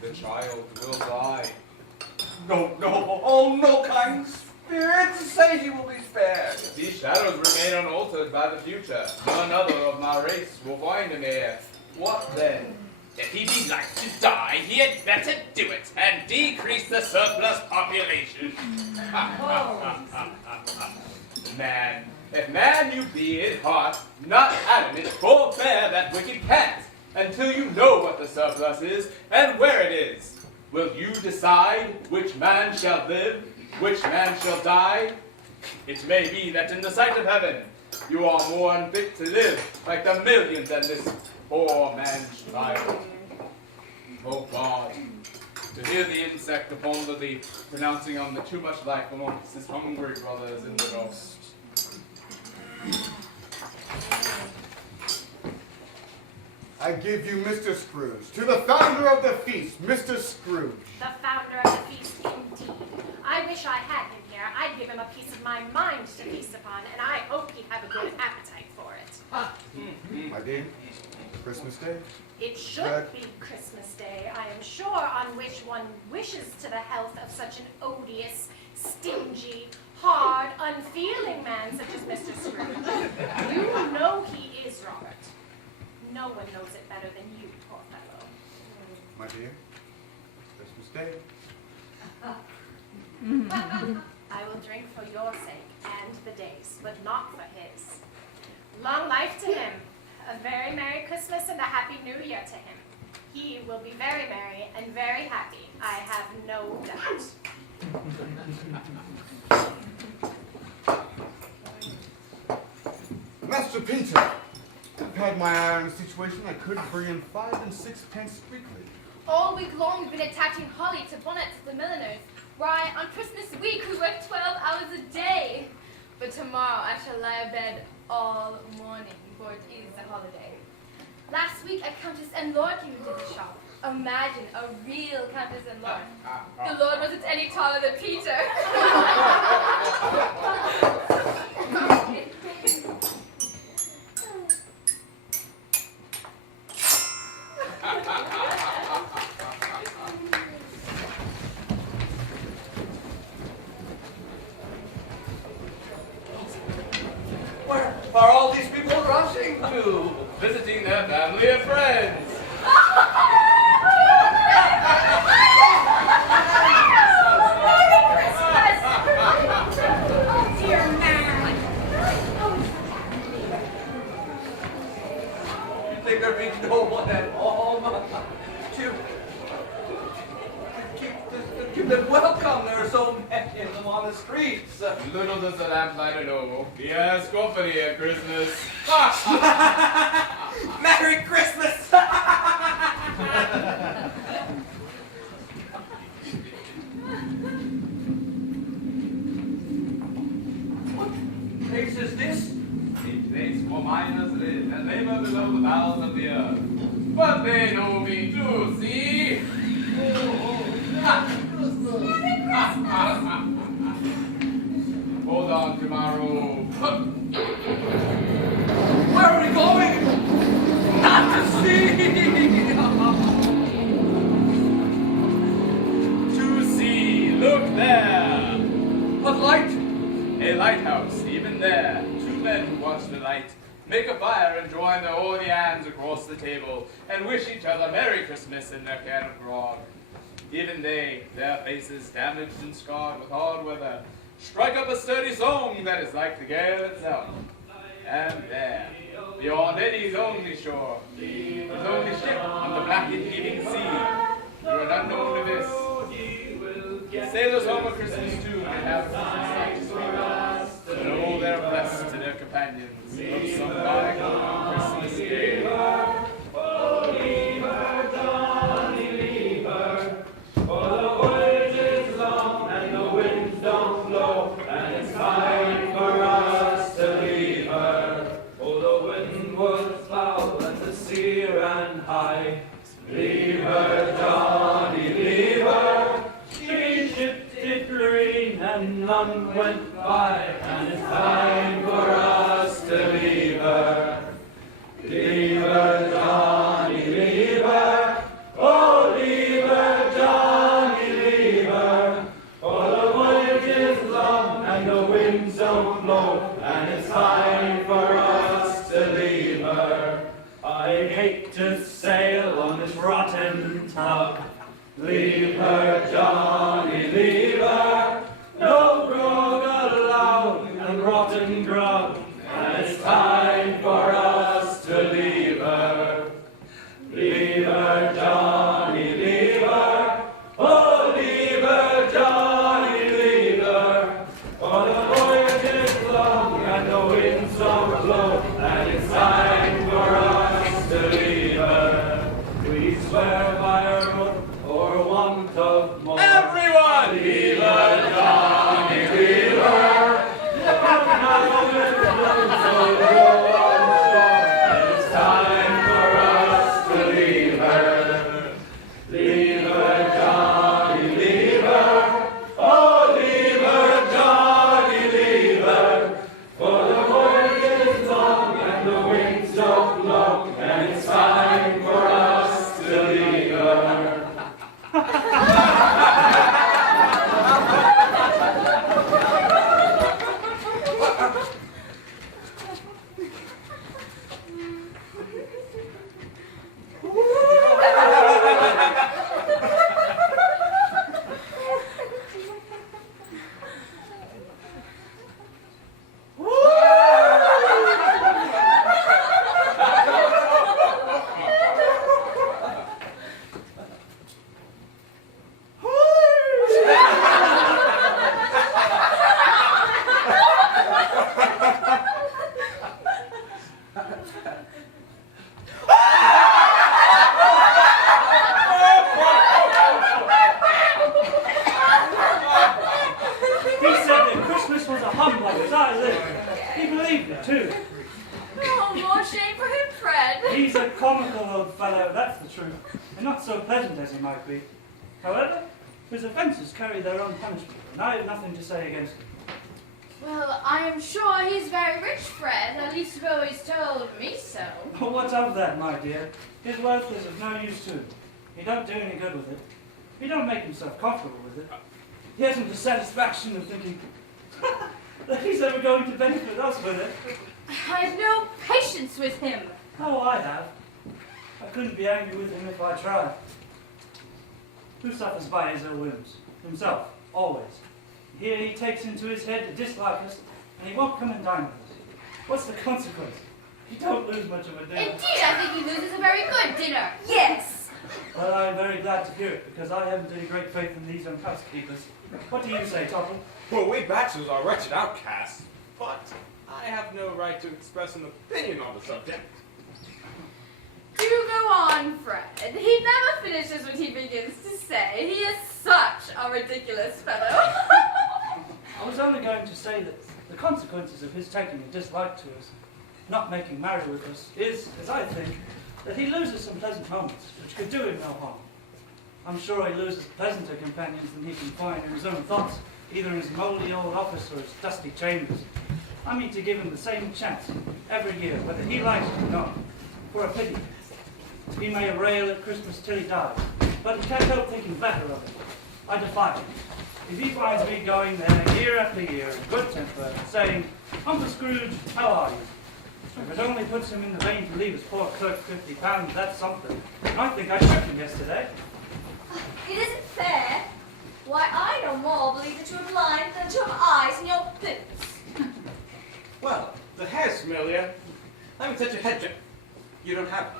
the child will die. No, oh no, kind spirit, say he will be spared. If these shadows remain unaltered by the future, another of my race will find him here. What then? If he be like to die, he had better do it and decrease the surplus population. Man, if man you be in heart, not adamant, forbear that wicked cant, until you know what the surplus is and where it is. Will you decide which man shall live, which man shall die? It may be that in the sight of heaven, you are more unfit to live like the millions that this poor man's child. Oh God, to hear the insect upon the leaf, pronouncing on the too much life amongst his hungry brothers in the roast. I give you Mr. Scrooge. To the founder of the feast, Mr. Scrooge. The founder of the feast, indeed. I wish I had him here. I'd give him a piece of my mind to feast upon, and I hope he'd have a good appetite for it. My dear, Christmas Day? It should be Christmas Day, I am sure, on which one wishes to the health of such an odious, stingy, hard, unfeeling man such as Mr. Scrooge. You know he is, Robert. No one knows it better than you, poor fellow. My dear, Christmas Day. I will drink for your sake and the day's, but not for his. Long life to him. A very Merry Christmas and a Happy New Year to him. He will be very merry and very happy, I have no doubt. Master Peter, I've had my eye on a situation. I could bring in 5 and 6 pence weekly. All week long we've been attaching holly to bonnets at the milliner's. Why, on Christmas week we work 12 hours a day. But tomorrow I shall lie abed all morning, for it is a holiday. Last week a countess and lord came into the shop. Imagine a real countess and lord. The lord wasn't any taller than Peter. Where are all these people rushing to? Visiting their family and friends. Merry Christmas! Oh, dear man. You think there be no one at home to keep them welcome? There are so many of them on the streets. Little does the lamplighter know, he has company at Christmas. Merry Christmas! What place is this? A place for miners live and labor below the bowels of the earth. But they know me too, see? Hold on to my robe. Where are we going? Not to sea! To see, look there. What light? A lighthouse, even there. 2 men who watch the light, make a fire and join their holy hands across the table, and wish each other Merry Christmas in their can of grog. Even they, their faces damaged and scarred with hard weather, strike up a sturdy song that is like the gale itself. And there, beyond Eddie's only shore, his only ship on the black and heaving sea, through an unknown abyss, sailors home a Christmas tune and have Christmas lights to know their blessed to their companions of some bygone Christmas day. Leave her, Johnny, leave her. She shipped it green and none went by, and it's time for us to leave her. Leave her, Johnny, leave her. Oh, leave her, Johnny, leave her. For the voyage is long and the winds don't blow, and it's time for us to leave her. I hate to sail on this rotten tub. Leave her, Johnny, leave her. No grog allowed and rotten grub, and it's time for us to leave her. Leave her, Johnny, leave her. Oh, leave her, Johnny, leave her. For the voyage is long and the winds don't blow, and it's time for us to leave her. We swear by our oath or want of more. Everyone! Leave her, Johnny, leave her. It's time for us comical old fellow, that's the truth, and not so pleasant as he might be. However, his offences carry their own punishment, and I have nothing to say against him. Well, I am sure he's very rich, Fred. At least you've always told me so. Well, what's of that, my dear? His wealth is of no use to him. He don't do any good with it. He don't make himself comfortable with it. He hasn't the satisfaction of thinking that he's ever going to benefit us with it. I have no patience with him. Oh, I have. I couldn't be angry with him if I tried. Who suffers by his ill whims? Himself, always. Here he takes into his head to dislike us, and he won't come and dine with us. What's the consequence? You don't lose much of a dinner. Indeed, I think he loses a very good dinner. Yes. Well, I'm very glad to hear it, because I haven't any great faith in these young housekeepers. What do you say, Topple? Well, we bachelors are wretched outcasts, but I have no right to express an opinion on the subject. Do go on, Fred. He never finishes what he begins to say. He is such a ridiculous fellow. I was only going to say that the consequences of his taking a dislike to us, not making marry with us, is, as I think, that he loses some pleasant moments, which could do him no harm. I'm sure he loses pleasanter companions than he can find in his own thoughts, either in his mouldy old office or his dusty chambers. I mean to give him the same chance every year, whether he likes it or not. For a pity. He may rail at Christmas till he dies, but he can't help thinking better of it. I defy him. If he finds me going there year after year in good temper, saying, Uncle Scrooge, how are you? If it only puts him in the vein to leave his poor clerk £50, that's something. I think I shook him yesterday. It isn't fair. Why, I no more believe that you are blind than that you have eyes in your boots. Well, the hair's familiar. Let me touch your head, Jack. You don't have it.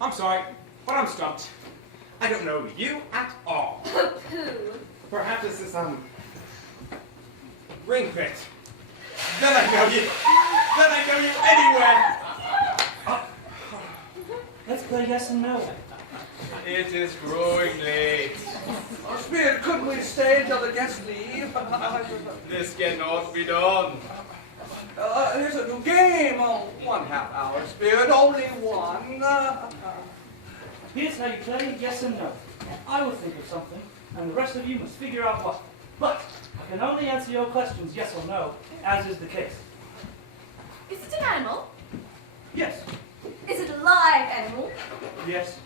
I'm sorry, but I'm stumped. I don't know you at all. Pooh. Perhaps it's this, ring fit. Then I know you. Then I know you anywhere. Let's play yes and no. It is growing late. Oh, Spirit, couldn't we stay until the guests leave? This cannot be done. Here's a new game. 1/2 hour, Spirit, only one. Here's how you play yes and no. I will think of something, and the rest of you must figure out what. But I can only answer your questions yes or no, as is the case. Is it an animal? Yes. Is it a live animal? Yes.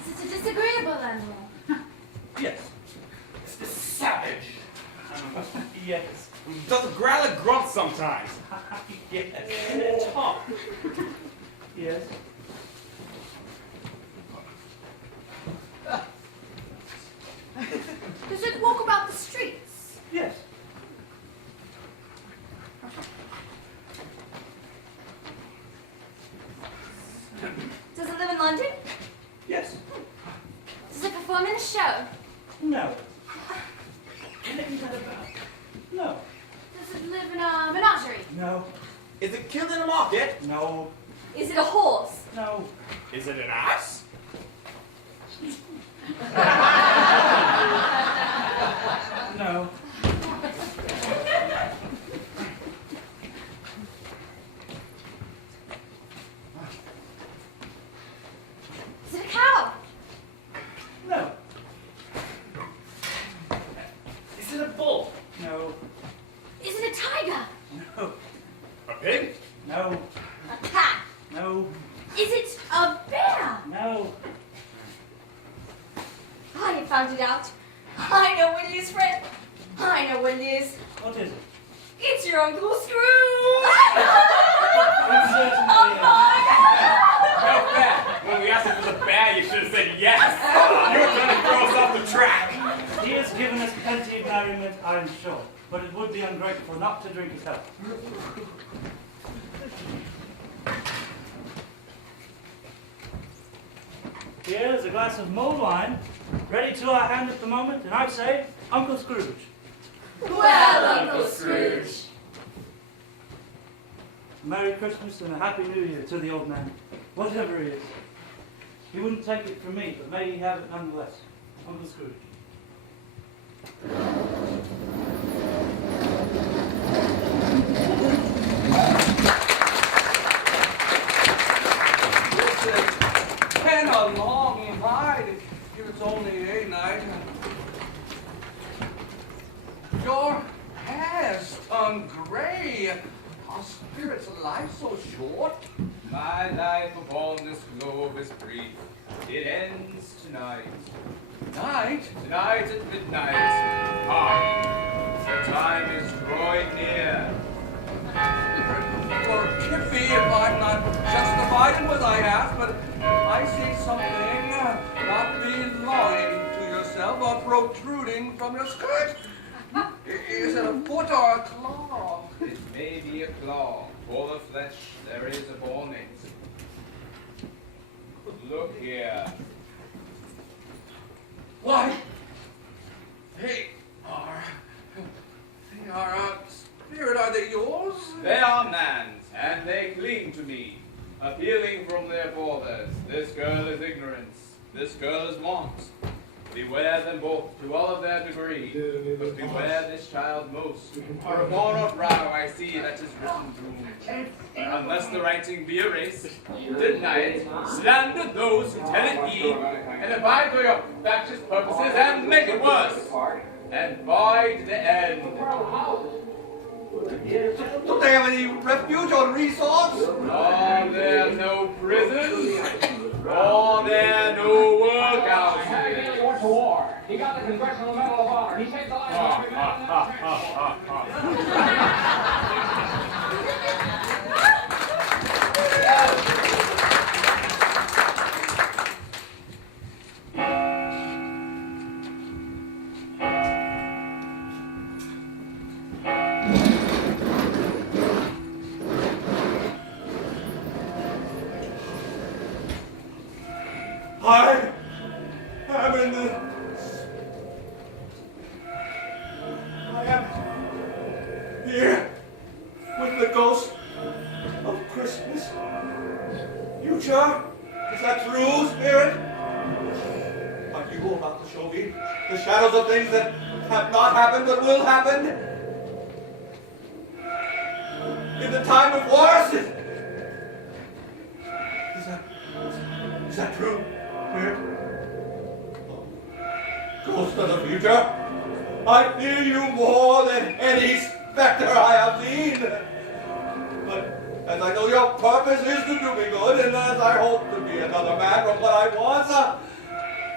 Is it a disagreeable animal? Yes. It's the savage. Yes. Does it growl and grunt sometimes? Yes. Talk. Yes. Does it walk about the streets? Yes. Does it live in London? Yes. Does it perform in a show? No. Anything that about? No. Does it live in a menagerie? No. Is it killed in a market? No. Is it a horse? No. Is it an ass? No. Is it a cow? No. Is it a bull? No. Is it a tiger? No. A pig? No. A cat? No. Is it a bear? No. I have found it out. I know what it is, Fred. I know what it is. What is it? It's your Uncle Scrooge! It certainly Oh, is. my No fair. When we asked you for the bear, you should have said yes. You were trying to throw us off the track. He has given us plenty of merriment, I'm sure, but it would be ungrateful not to drink his health. Here is a glass of mulled wine, ready to our hand at the moment, and I say, Uncle Scrooge. Well, Uncle Scrooge. Merry Christmas and a Happy New Year to the old man, whatever he is. He wouldn't take it from me, but may he have it nonetheless. Uncle Scrooge. a long night, if it's only a night. Your hair's turned gray. Our spirit's life so short. My life upon this globe is brief. It ends tonight. Tonight? Tonight at midnight. Hark! The time is drawing near. Forgive me if I'm not justified in what I ask, but I see something not belonging to yourself or protruding from your skirt. Is it a foot or a claw? It may be a claw. For the flesh there is upon it. Look here. Why, they are spirit, are they yours? They are man's, and they cling to me, appealing from their borders. This girl is ignorance, this girl is want. Beware them both to all of their degree, but beware this child most. For upon her brow I see that is written doom. Unless the writing be erased, deny it, slander those who tell it heed, and abide by your factious purposes and make it worse, and bide the end. Don't they have any refuge or resource? Are there no prisons? Are there no workouts? He went to war. He got the Congressional Medal of Honor. He saved the lives of every I am here with the ghost of Christmas. Future, is that true, Spirit? Are you about to show me the shadows of things that have not happened but will happen? In the time of wars? Is that true, Spirit? Ghost of the future, I fear you more than any specter I have seen. But as I know your purpose is to do me good, and as I hope to be another man from what I was,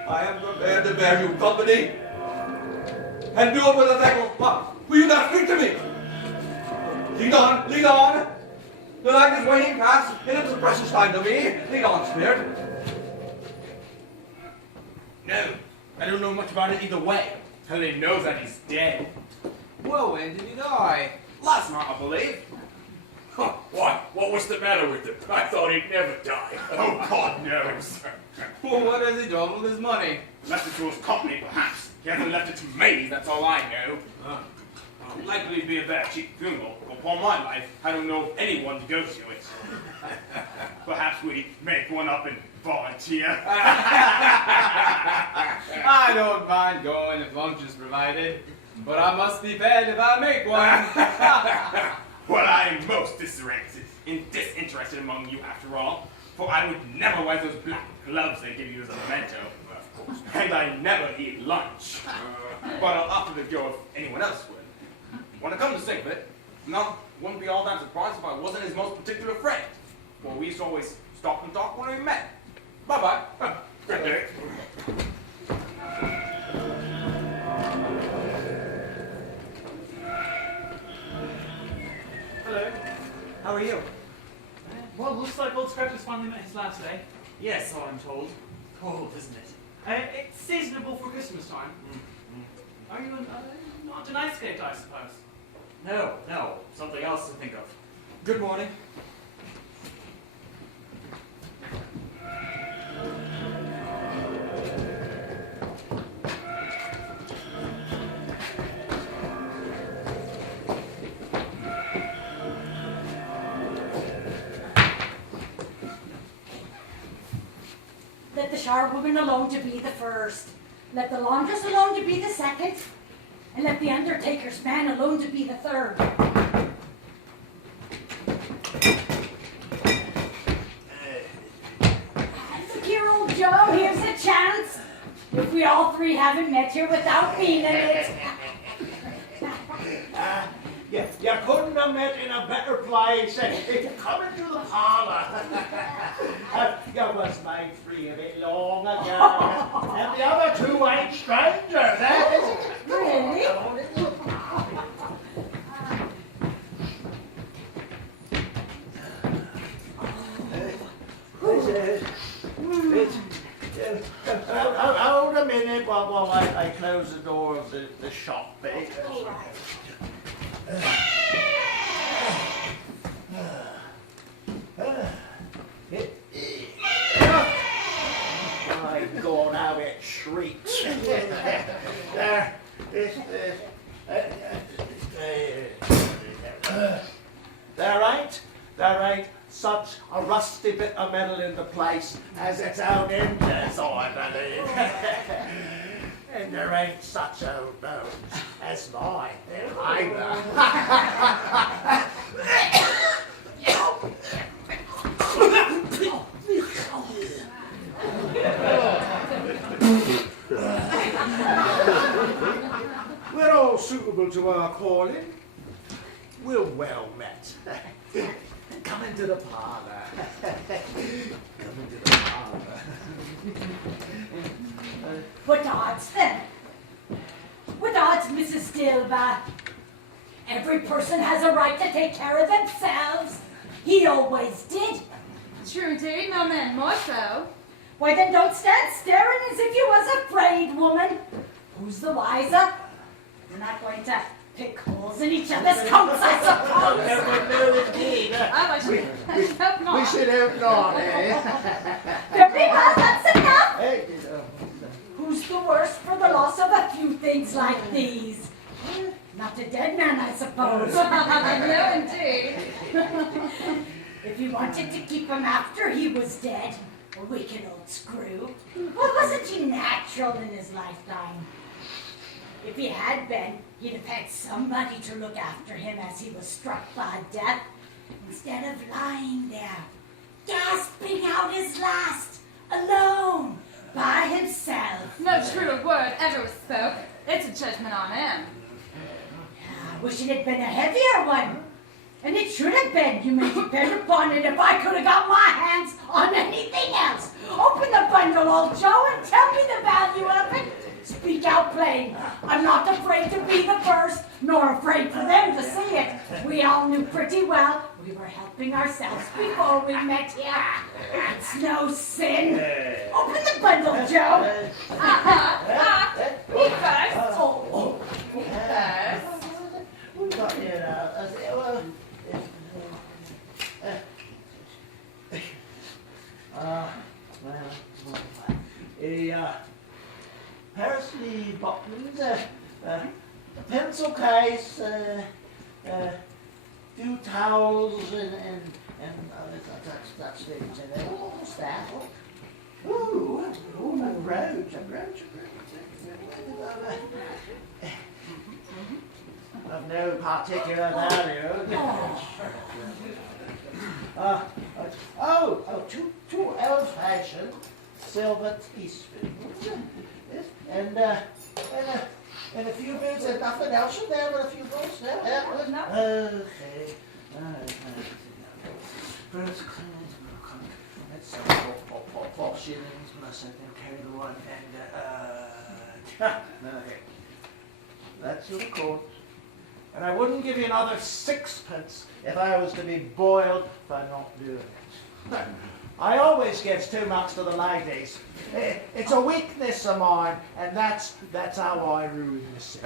I am prepared to bear you company. And do it with a thankful. Will you not speak to me? Lead on, lead on. The night is waning fast, and it's a precious time to me. Lead on, Spirit. No, I don't know much about it either way. I only know that he's dead. Well, when did he die? Last night, I believe. Huh, why? What was the matter with him? I thought he'd never die. Oh, God knows. Well, what has he done with his money? Left it to his company, perhaps. He hasn't left it to me, that's all I know. Likely to be a very cheap funeral. Upon my life, I don't know of anyone to go to it. Perhaps we make one up and volunteer. I don't mind going if lunch is provided, but I must be fed if I make one. Well, I am most disinterested among you after all, for I would never wear those black gloves they give you as a memento, of course, and I never eat lunch. But I'll offer to go if anyone else would. When it comes to think of it, no, wouldn't be all that surprised if I wasn't his most particular friend, for we used to always stop and talk when we met. Bye-bye. Good day. Hello. How are you? Well, looks like Old Scratch has finally met his last day. Yes, so I'm told. Cold, isn't it? It's seasonable for Christmas time. Are you not an ice skate, I suppose? No, something else to think of. Good morning. Let the charwoman alone to be the first. Let the laundress alone to be the second. And let the undertaker's man alone to be the third. Look here, old Joe. if we all three haven't met here without meaning it. You couldn't have met in a better place. If you come into the parlour. You was made free of it long ago. And the other two ain't strangers, eh? Really? Hold a minute while I close the door of the shop, eh? My God, how it shrieks. There ain't such a rusty bit of metal in the place as its own hinges, I believe. And there ain't such old bones as mine either. We're all suitable to our calling. We're well met. Come into the parlour. Come into the parlour. What odds then? What odds, Mrs. Dilba? Every person has a right to take care of themselves. He always did. True indeed, no man more so. Why then don't stand staring as if you was afraid, woman. Who's the wiser? We're not going to pick holes in each other's coats, I suppose. No, indeed. We should have gone, eh? Very well, that's enough. Who's the worse for the loss of a few things like these? Not a dead man, I suppose. No, indeed. If you wanted to keep him after he was dead, a wicked old screw. Well, wasn't he natural in his lifetime? If he had been, he'd have had somebody to look after him as he was struck by death, instead of lying there, gasping out his last, alone, by himself. No truer word ever was spoke. It's a judgment on him. I wish it had been a heavier one. And it should have been, you may depend upon it, if I could have got my hands on anything else. Open the bundle, old Joe, and tell me the value of it. Speak out plain. I'm not afraid to be the first, nor afraid for them to see it. We all knew pretty well we were helping ourselves before we met here. It's no sin. Open the bundle, Joe. Me first. Oh, Me first. Parsley buttons, a pencil case, few towels, and that's things in there. What's that? Ooh, a brooch. Of no particular value. Two old-fashioned silver teaspoons. Yes, and a few bits. There's nothing else in there but a few bits. No. Okay. First, let's 4 shillings plus I think carry the one and okay. That's your court. And I wouldn't give you another 6pence if I was to be boiled for not doing it. I always gives too much to the ladies. It's a weakness of mine, and that's how I ruin this.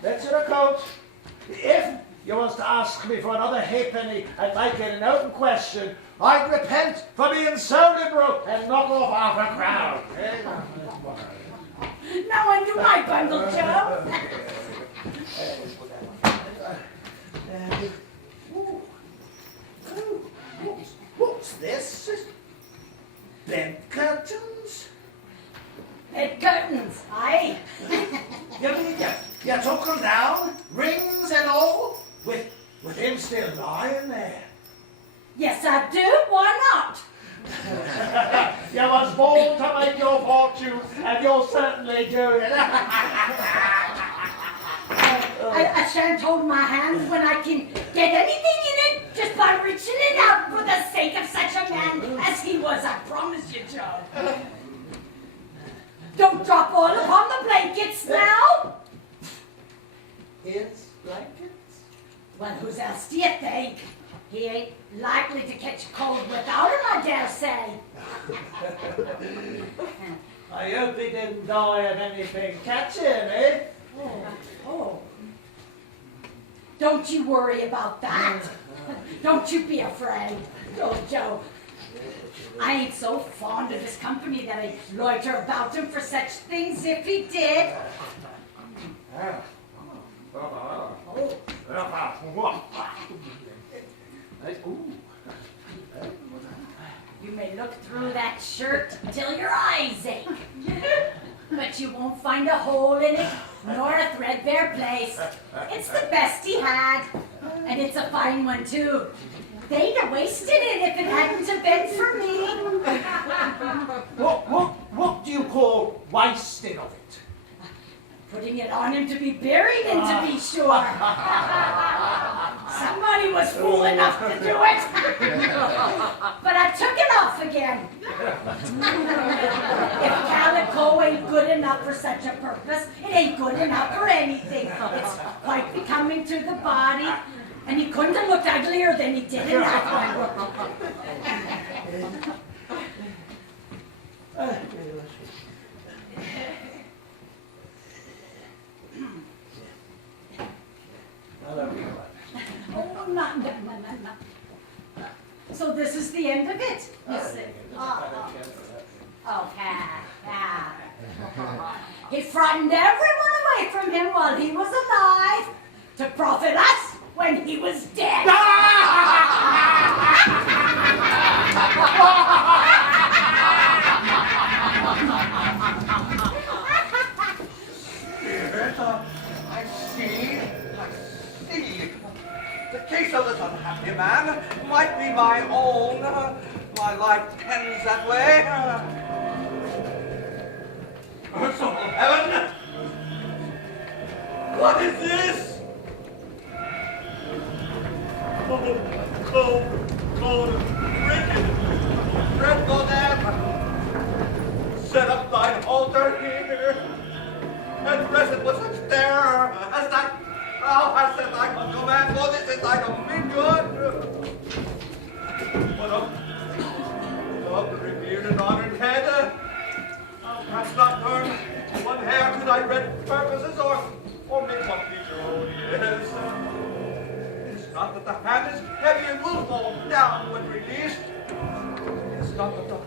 That's your coat. If you was to ask me for another halfpenny and make it an open question, I'd repent for being so liberal and knock off half a crown. Now undo my bundle, Joe. What's this? Bed curtains? Bed curtains, aye. You took them down, rings and all, with him still lying there. Yes, I do. Why not? You was born to make your fortune, and you'll certainly do it. I shan't hold my hands when I can get anything in it just by reaching it out for the sake of such a man as he was, I promise you, Joe. Don't drop all upon the blankets now. His blankets? Well, whose else do you think? He ain't likely to catch a cold without him, I dare say. I hope he didn't die of anything catching, eh? Oh. Don't you worry about that. Don't you be afraid. Oh, Joe. I ain't so fond of his company that I'd loiter about him for such things if he did. You may look through that shirt till your eyes ache, but you won't find a hole in it nor a threadbare place. It's the best he had, and it's a fine one too. They'd have wasted it if it hadn't have been for me. What do you call wasting of it? Putting it on him to be buried in, to be sure. Somebody was fool enough to do it. But I took it off again. If calico ain't good enough for such a purpose, it ain't good enough for anything. It's quite becoming to the body, and he couldn't have looked uglier than he did in that one. Oh, no. So this is the end of it? You see? Yeah. He frightened everyone away from him while he was alive to profit us when he was dead. I see. The case of this unhappy man might be my own. My life tends that way. Merciful heaven! What is this? Cold, wicked, dreadful them! Set up thine altar here, and present with such terror as that thou hast set thy command, for this is thy dominion. What of the revered and honored head? Thou canst not turn one hair to thy red purposes, or make one feature odious. It is not that the hand is heavy and will fall down when released. It is not that the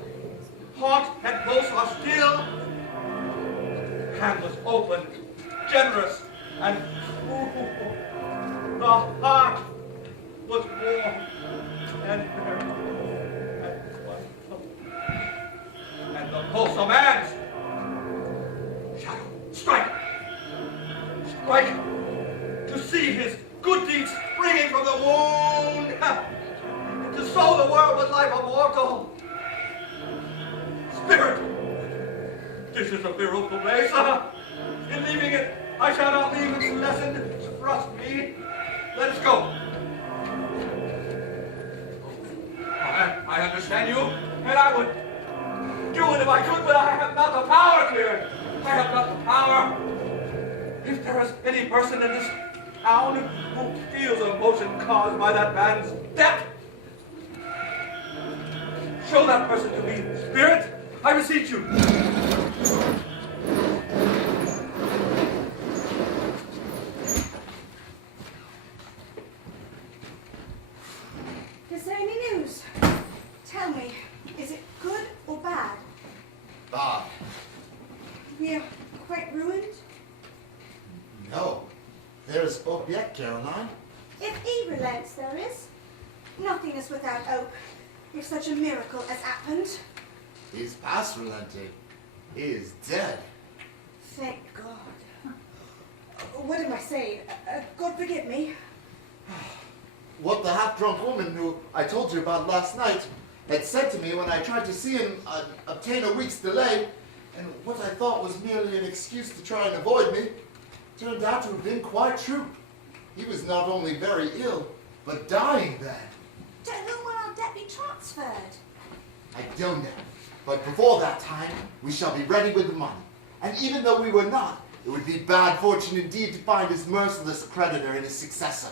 heart and pulse are still. The hand was open, generous, and true. The heart was warm and wonderful. And the pulse of man's shadow. Strike! Strike! To see his good deeds springing from the wound. To sow the world with life immortal. Spirit! This is a fearful place. In leaving it, I shall not leave its lesson. Trust me. Let us go. I understand you, and I would do it if I could, but I have not the power, clear. I have not the power. If there is any person in this town who feels emotion caused by that man's death, show that person to me. Spirit, I beseech you. Is there any news? Tell me, is it good or bad? Bad. We're quite ruined? No. There's hope yet, Caroline. If he relents, there is. Nothing is without hope. If such a miracle has happened. He's past relenting. He is dead. Thank God. What am I saying? God forgive me. What the half-drunk woman who I told you about last night, had said to me when I tried to see him obtain a week's delay, and what I thought was merely an excuse to try and avoid me, turned out to have been quite true. He was not only very ill, but dying then. To whom will our debt be transferred? I don't know. But before that time, we shall be ready with the money. And even though we were not, it would be bad fortune indeed to find his merciless creditor and his successor.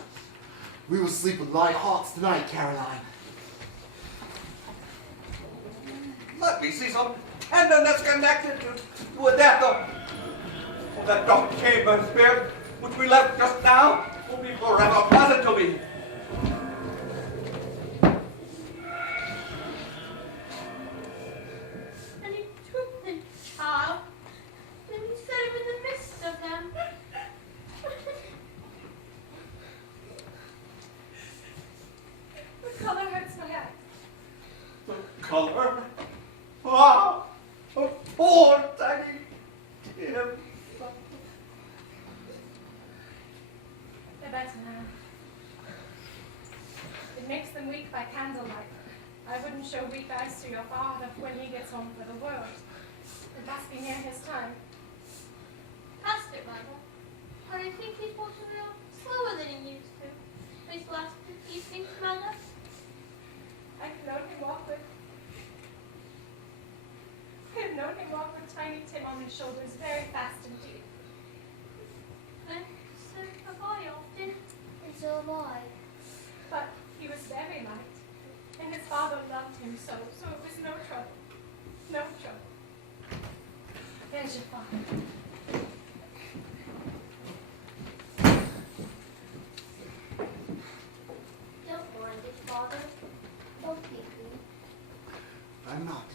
We will sleep with light hearts tonight, Caroline. Let me see some tendon that's connected to a death of that dark chamber spirit which we left just now will be forever pleasant to me. And he took the child, and he set him in the midst of them. The color hurts my eye. The color? Ah, a poor tiny Tim. They're better now. It makes them weak by candlelight. I wouldn't show weak eyes to your father when he gets home for the world. It must be near his time. Past it, Mother. But I think he's walking a little slower than he used to. These last few things, Mother. I have known him walk with Tiny Tim on his shoulders very fast indeed. And so have I often. And so have I. But he was very light, and his father loved him so it was no trouble. No trouble. There's your father. Don't mind it, Father. Don't be me. I'm not.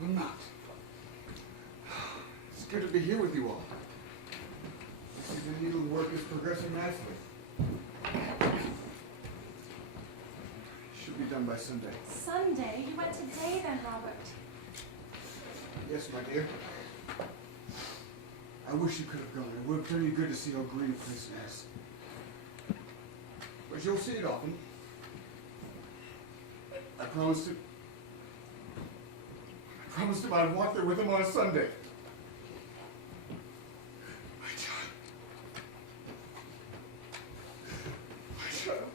I'm not. It's good to be here with you all. I see the needlework is progressing nicely. Should be done by Sunday. Sunday? You went today then, Robert. Yes, my dear. I wish you could have gone. It would have done you good to see how green a place it is. But you'll see it often. I promised him I'd walk there with him on a Sunday. My child. My child.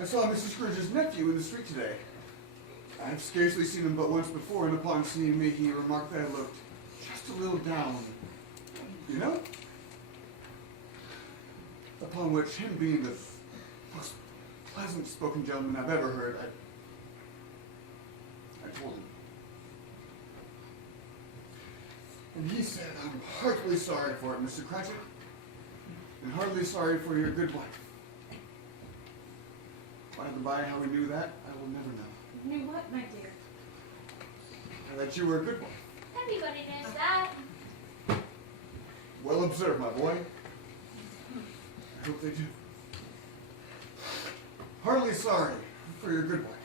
I saw Mrs. Scrooge's nephew in the street today. I've scarcely seen him but once before, and upon seeing me, he remarked that I looked just a little down. You know? Upon which, him being the most pleasant-spoken gentleman I've ever heard, I told him. And he said, I'm heartily sorry for it, Mr. Cratchit, and heartily sorry for your good wife. By the by, how we knew that, I will never know. Knew what, my dear? And that you were a good wife. Everybody knows that. Well observed, my boy. I hope they do. Heartily sorry for your good wife.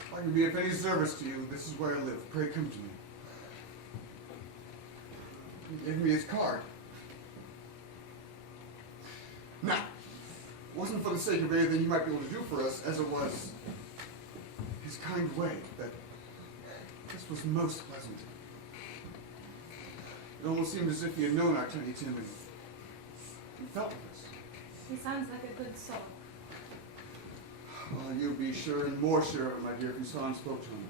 If I can be of any service to you, this is where I live. Pray come to me. He gave me his card. Now, it wasn't for the sake of anything he might be able to do for us, as it was his kind way that this was most pleasant. It almost seemed as if he had known our Tiny Tim and felt with us. He sounds like a good soul. Well, you'll be sure and more sure of it, my dear, if you saw and spoke to him.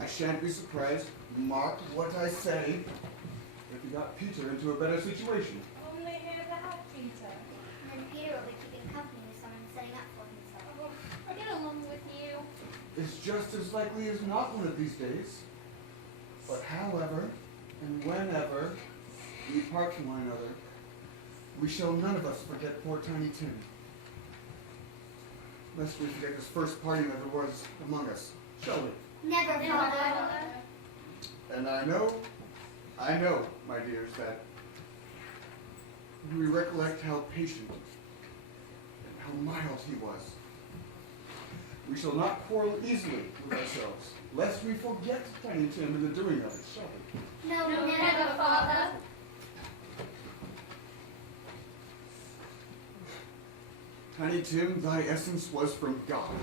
I shan't be surprised, mark what I say, if you got Peter into a better situation. Only hear that, Peter. And Peter will be keeping company with someone setting up for himself. I'll get along with you. It's just as likely as not one of these days. But however, and whenever we part from one another, we shall none of us forget poor Tiny Tim. Lest we forget this first parting that there was among us, shall we? Never, Father. And I know, my dears, that we recollect how patient and how mild he was. We shall not quarrel easily with ourselves, lest we forget Tiny Tim in the doing of it, shall we? No, never, Father. Tiny Tim, thy essence was from God.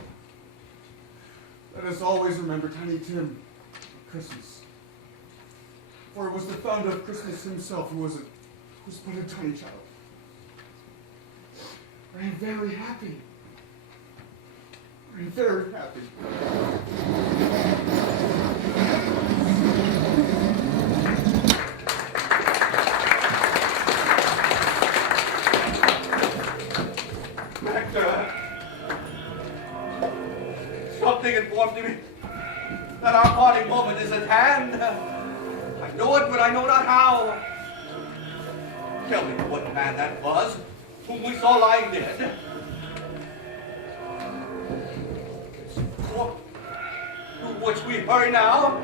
Let us always remember Tiny Tim at Christmas. For it was the founder of Christmas himself who was but a tiny child. I am very happy. I am very happy. Hector, something informs me that our parting moment is at hand. I know it, but I know not how. Tell me what man that was whom we saw lying dead. This court to which we hurry now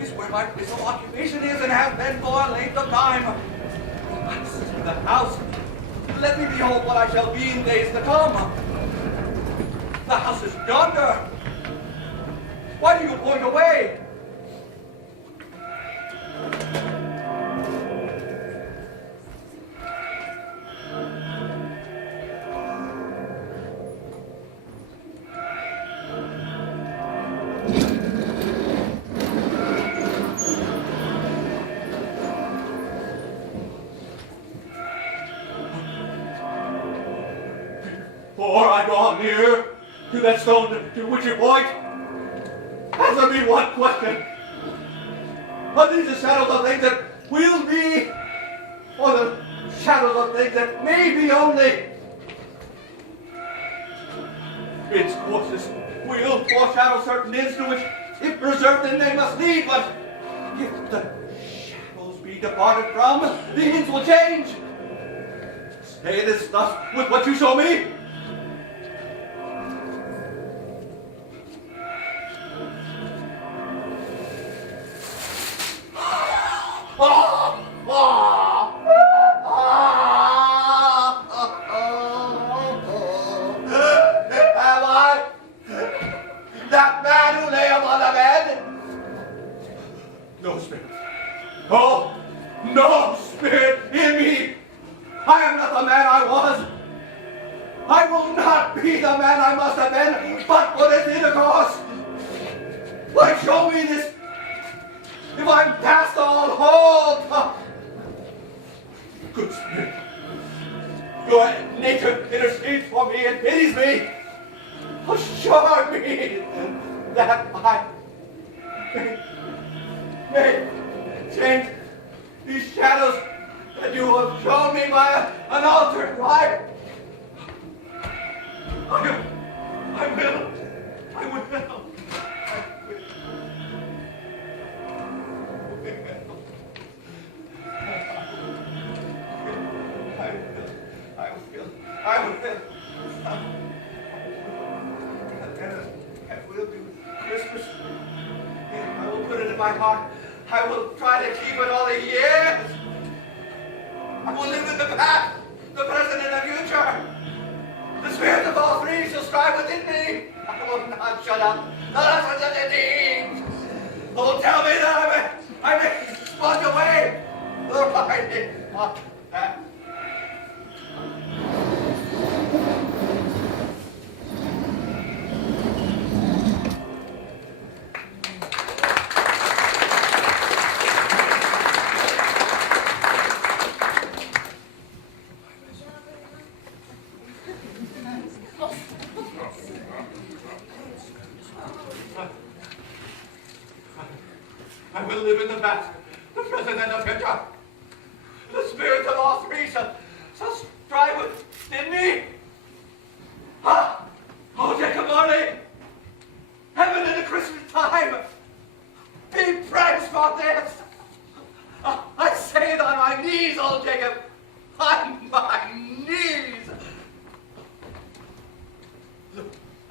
is where my principal occupation is and has been for a length of time. I see the house. Let me behold what I shall be in days to come. The house is yonder. Why do you point away? Before I draw near to that stone to which you point, answer me one question. Are these the shadows of things that will be, or the shadows of things that may be only? Its courses will foreshadow certain ends to which, if preserved, then they must lead, but if the shadows be departed from, the ends will change. Say this thus with what you show me. Am I that man who lay upon the bed? No spirit. Oh, no spirit in me. I am not the man I was. I will not be the man I must have been, but for this intercourse. Why show me this? If I'm past all hope. Good spirit, your nature intercedes for me and pities me. Assure me that I may change these shadows that you have shown me by an altered life. I will. Christmas. I will put it in my heart. I will try to keep it all the years. I will live in the past, the present, and the future. The spirit of all three shall strive within me. I will not shut up. Not for such a deed. Oh, tell me that I may sponge away the writing of that. I will live in the past, the present, and the future. The spirits of all three shall strive within me. Ah! Oh, Jacob Marley! Heaven in the Christmas time! Be praised for this! I say it on my knees, old Jacob! On my knees! The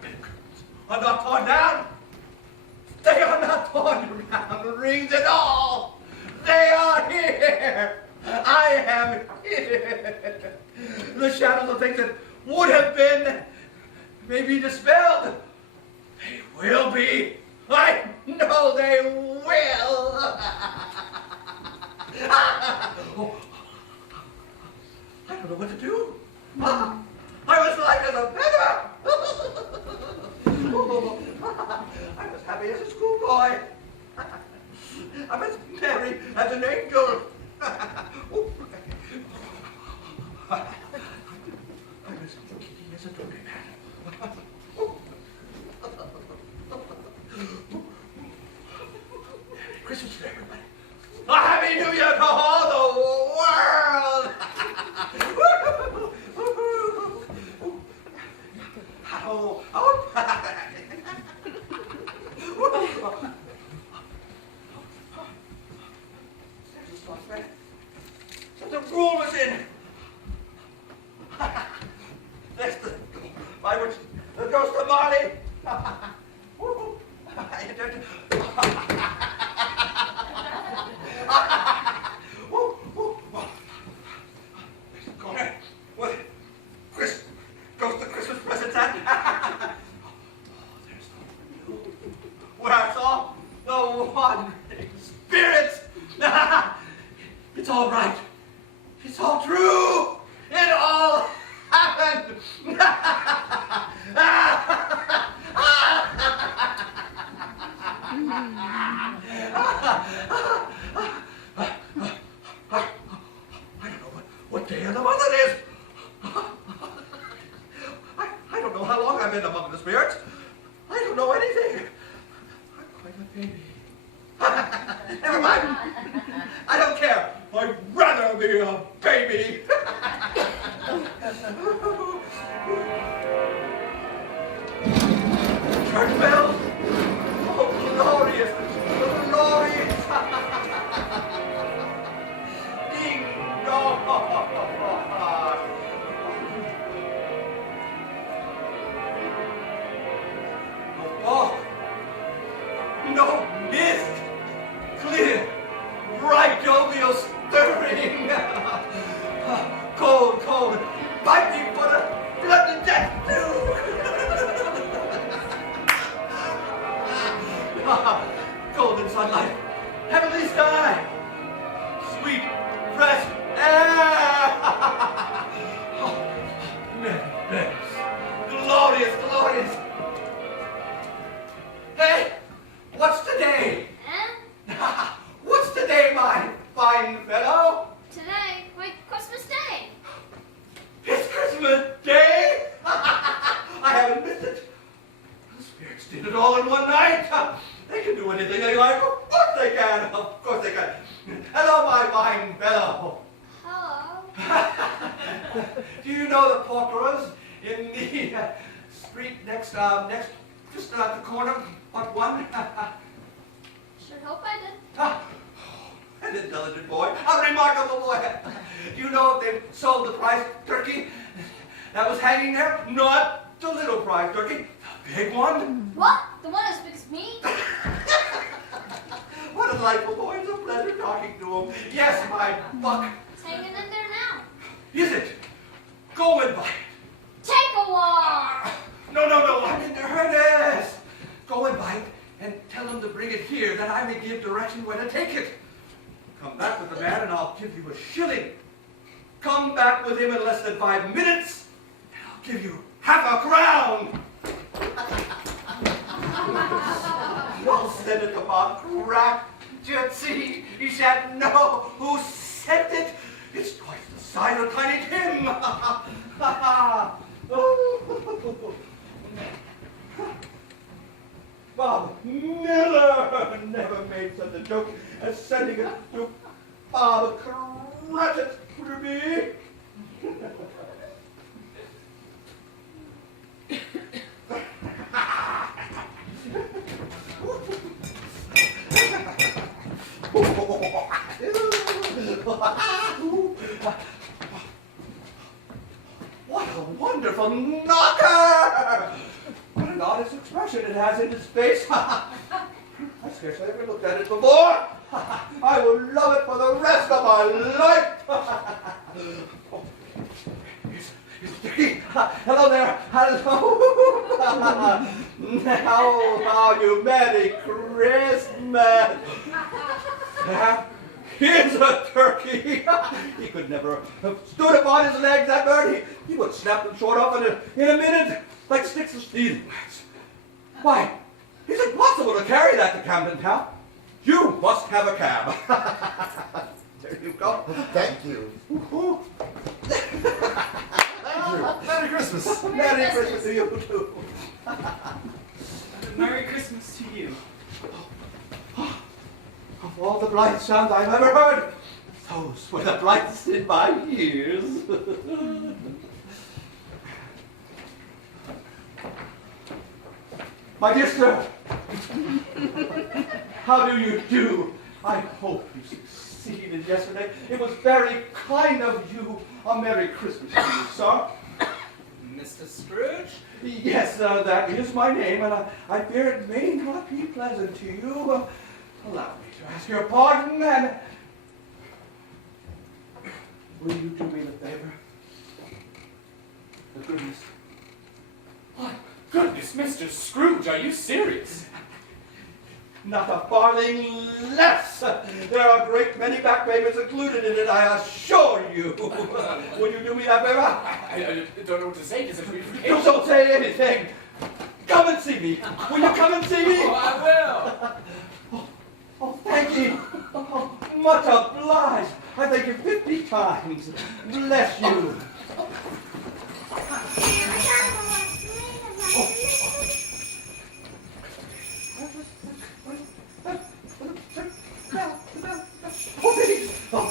curtains are not torn down! They are not torn around rings at all. They are here. I am here. The shadows of things that would have been may be dispelled. They will be. I know they will. Oh, I don't know what to do. I was like as a feather. I'm as happy as a schoolboy. I'm as merry as an angel. I'm as giddy as a drunken man. Merry Christmas to everybody. A Happy New Year to all the world! The rule was in. That's by which the ghost of Marley. Corner with ghost of Christmas presents at. Where I saw the wandering spirits. It's all right. It's all true. It all happened. I don't know what day of the month it is. I don't know how long I've been among the spirits. I don't know anything. I'm quite a baby. Never mind. I don't care. I'd rather be a baby. Church bells. Oh, glorious, glorious. Ding dong. No fog. No mist. Clear, bright, jovial, stirring. Cold, cold, biting for the blood and death. Golden sunlight, heavenly sky, sweet, fresh air. Merry bells, glorious, glorious. Hey, what's today? What's today, my fine fellow? Today, my Christmas Day. It's Christmas Day? I haven't missed it. The spirits did it all in one night. They can do anything they like. Of course they can. Of course they can. Hello, my fine fellow. Hello. Do you know the porters in the street next, just at the corner, what one? Sure hope I did. An intelligent boy, a remarkable boy. Do you know if they sold the prize turkey that was hanging there? Not the little prize turkey, the big one. What? The one as big as me? What a delightful boy. It's a pleasure talking to him. Yes, my buck. It's hanging in there now. Is it? Go and buy it. Take a walk. No, I'm in earnest. Go and buy it and tell him to bring it here that I may give direction where to take it. Come back with the man and I'll give you a shilling. Come back with him in less than 5 minutes and I'll give you half a crown. You'll send it to my crack, Gypsy. You shan't know who sent it. It's twice the size of Tiny Tim. Bob Miller never made such a joke as sending it to Bob Cratchit to me. What a wonderful knocker! What an honest expression it has in its face. I scarcely ever looked at it before. I will love it for the rest of my life. It's Dickie. Hello there. Hello. How are you? Merry Christmas. Here's a turkey. He could never have stood upon his legs, that bird. He would snap them short off in a minute, like sticks of steel. Why, is it possible to carry that to Camden Town? You must have a cab. There you go. Thank you. Thank you. Merry Christmas. Merry Christmas to you, too. Merry Christmas to you. Of all the blithe sounds I've ever heard, those were the blights in my ears. My dear sir, how do you do? I hope you succeeded yesterday. It was very kind of you. A Merry Christmas to you, sir. Mr. Scrooge? Yes, that is my name, and I fear it may not be pleasant to you. Allow me to ask your pardon, and will you do me the favor? The goodness. My goodness, Mr. Scrooge, are you serious? Not a farthing less. There are a great many back payments included in it, I assure you. Will you do me that favor? I don't know what to say, because if we... You don't say anything. Come and see me. Will you come and see me? Oh, I will. Oh, thank you. Oh, much obliged. I thank you 50 times. Bless you. Oh, please. Oh.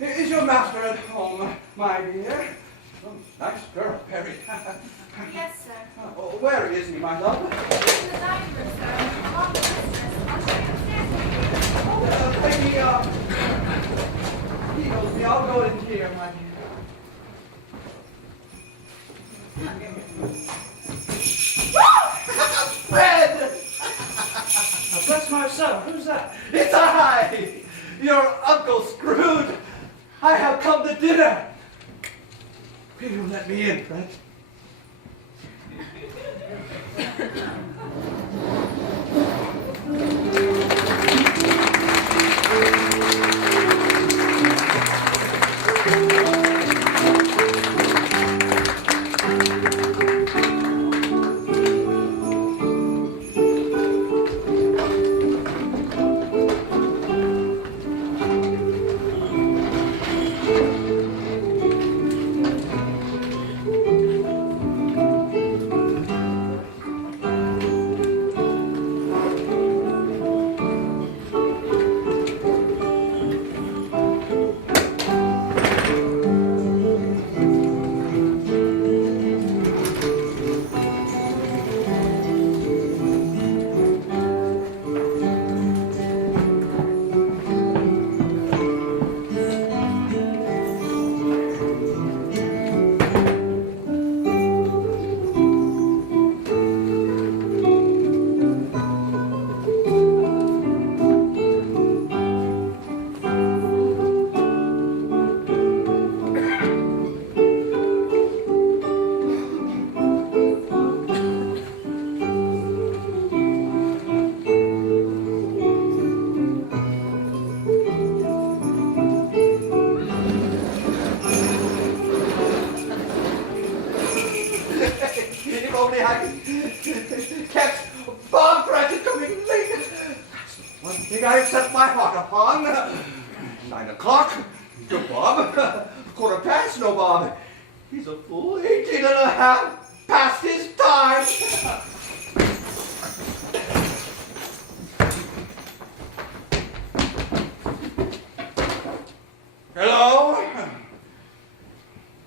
Is your master at home, my dear? Oh, nice girl, Perry. Yes, sir. Oh, where is he, my love? In the dining room, sir. On Christmas. I'll show you upstairs. Maybe, he knows me. I'll go in here, my dear. Fred! Bless my soul, who's that? It's I, your Uncle Scrooge. I have come to dinner. Will you let me in, Fred? If only I could catch Bob Cratchit coming late. That's the one thing I've set my heart upon. 9 o'clock, no Bob. 1:15, no Bob. He's a full 18 and a half past his time. Hello?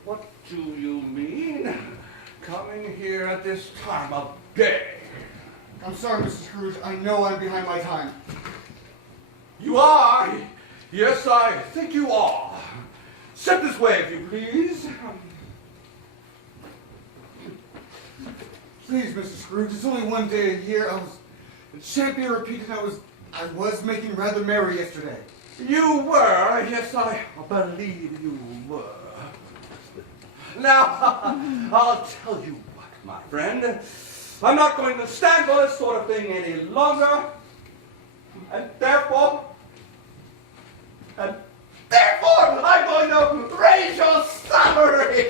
What do you mean? Coming here at this time of day? I'm sorry, Mr. Scrooge. I know I'm behind my time. You are? Yes, I think you are. Step this way, if you please. Please, Mr. Scrooge, it's only one day a year. It shan't be repeated. I was making rather merry yesterday. You were, yes, I believe you were. Now, I'll tell you what, my friend. I'm not going to stand for this sort of thing any longer. And therefore, I'm going to raise your salary.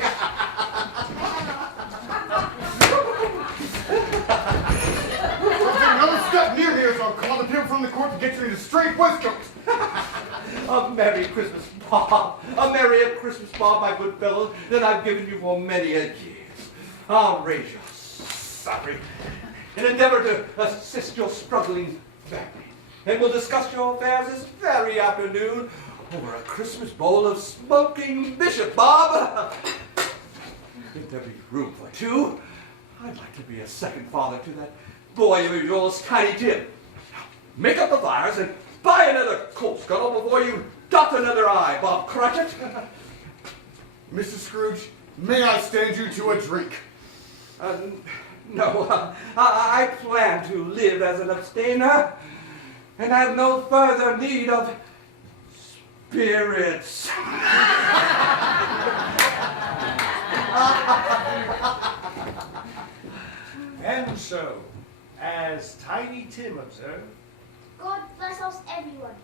Another step near here, so I'll call the pimp from the court to get you into straight waistcoat. A Merry Christmas, Bob. A Merry Christmas, Bob, my good fellow, that I've given you for many a year. I'll raise your salary in an endeavor to assist your struggling family. And we'll discuss your affairs this very afternoon over a Christmas bowl of smoking bishop, Bob. If there be room for two, I'd like to be a second father to that boy of yours, Tiny Tim. Now, make up the fires and buy another coal scuttle before you dot another I, Bob Cratchit. Mr. Scrooge, may I stand you to a drink? No, I plan to live as an abstainer and have no further need of spirits. And so, as Tiny Tim observed, God bless us, everyone.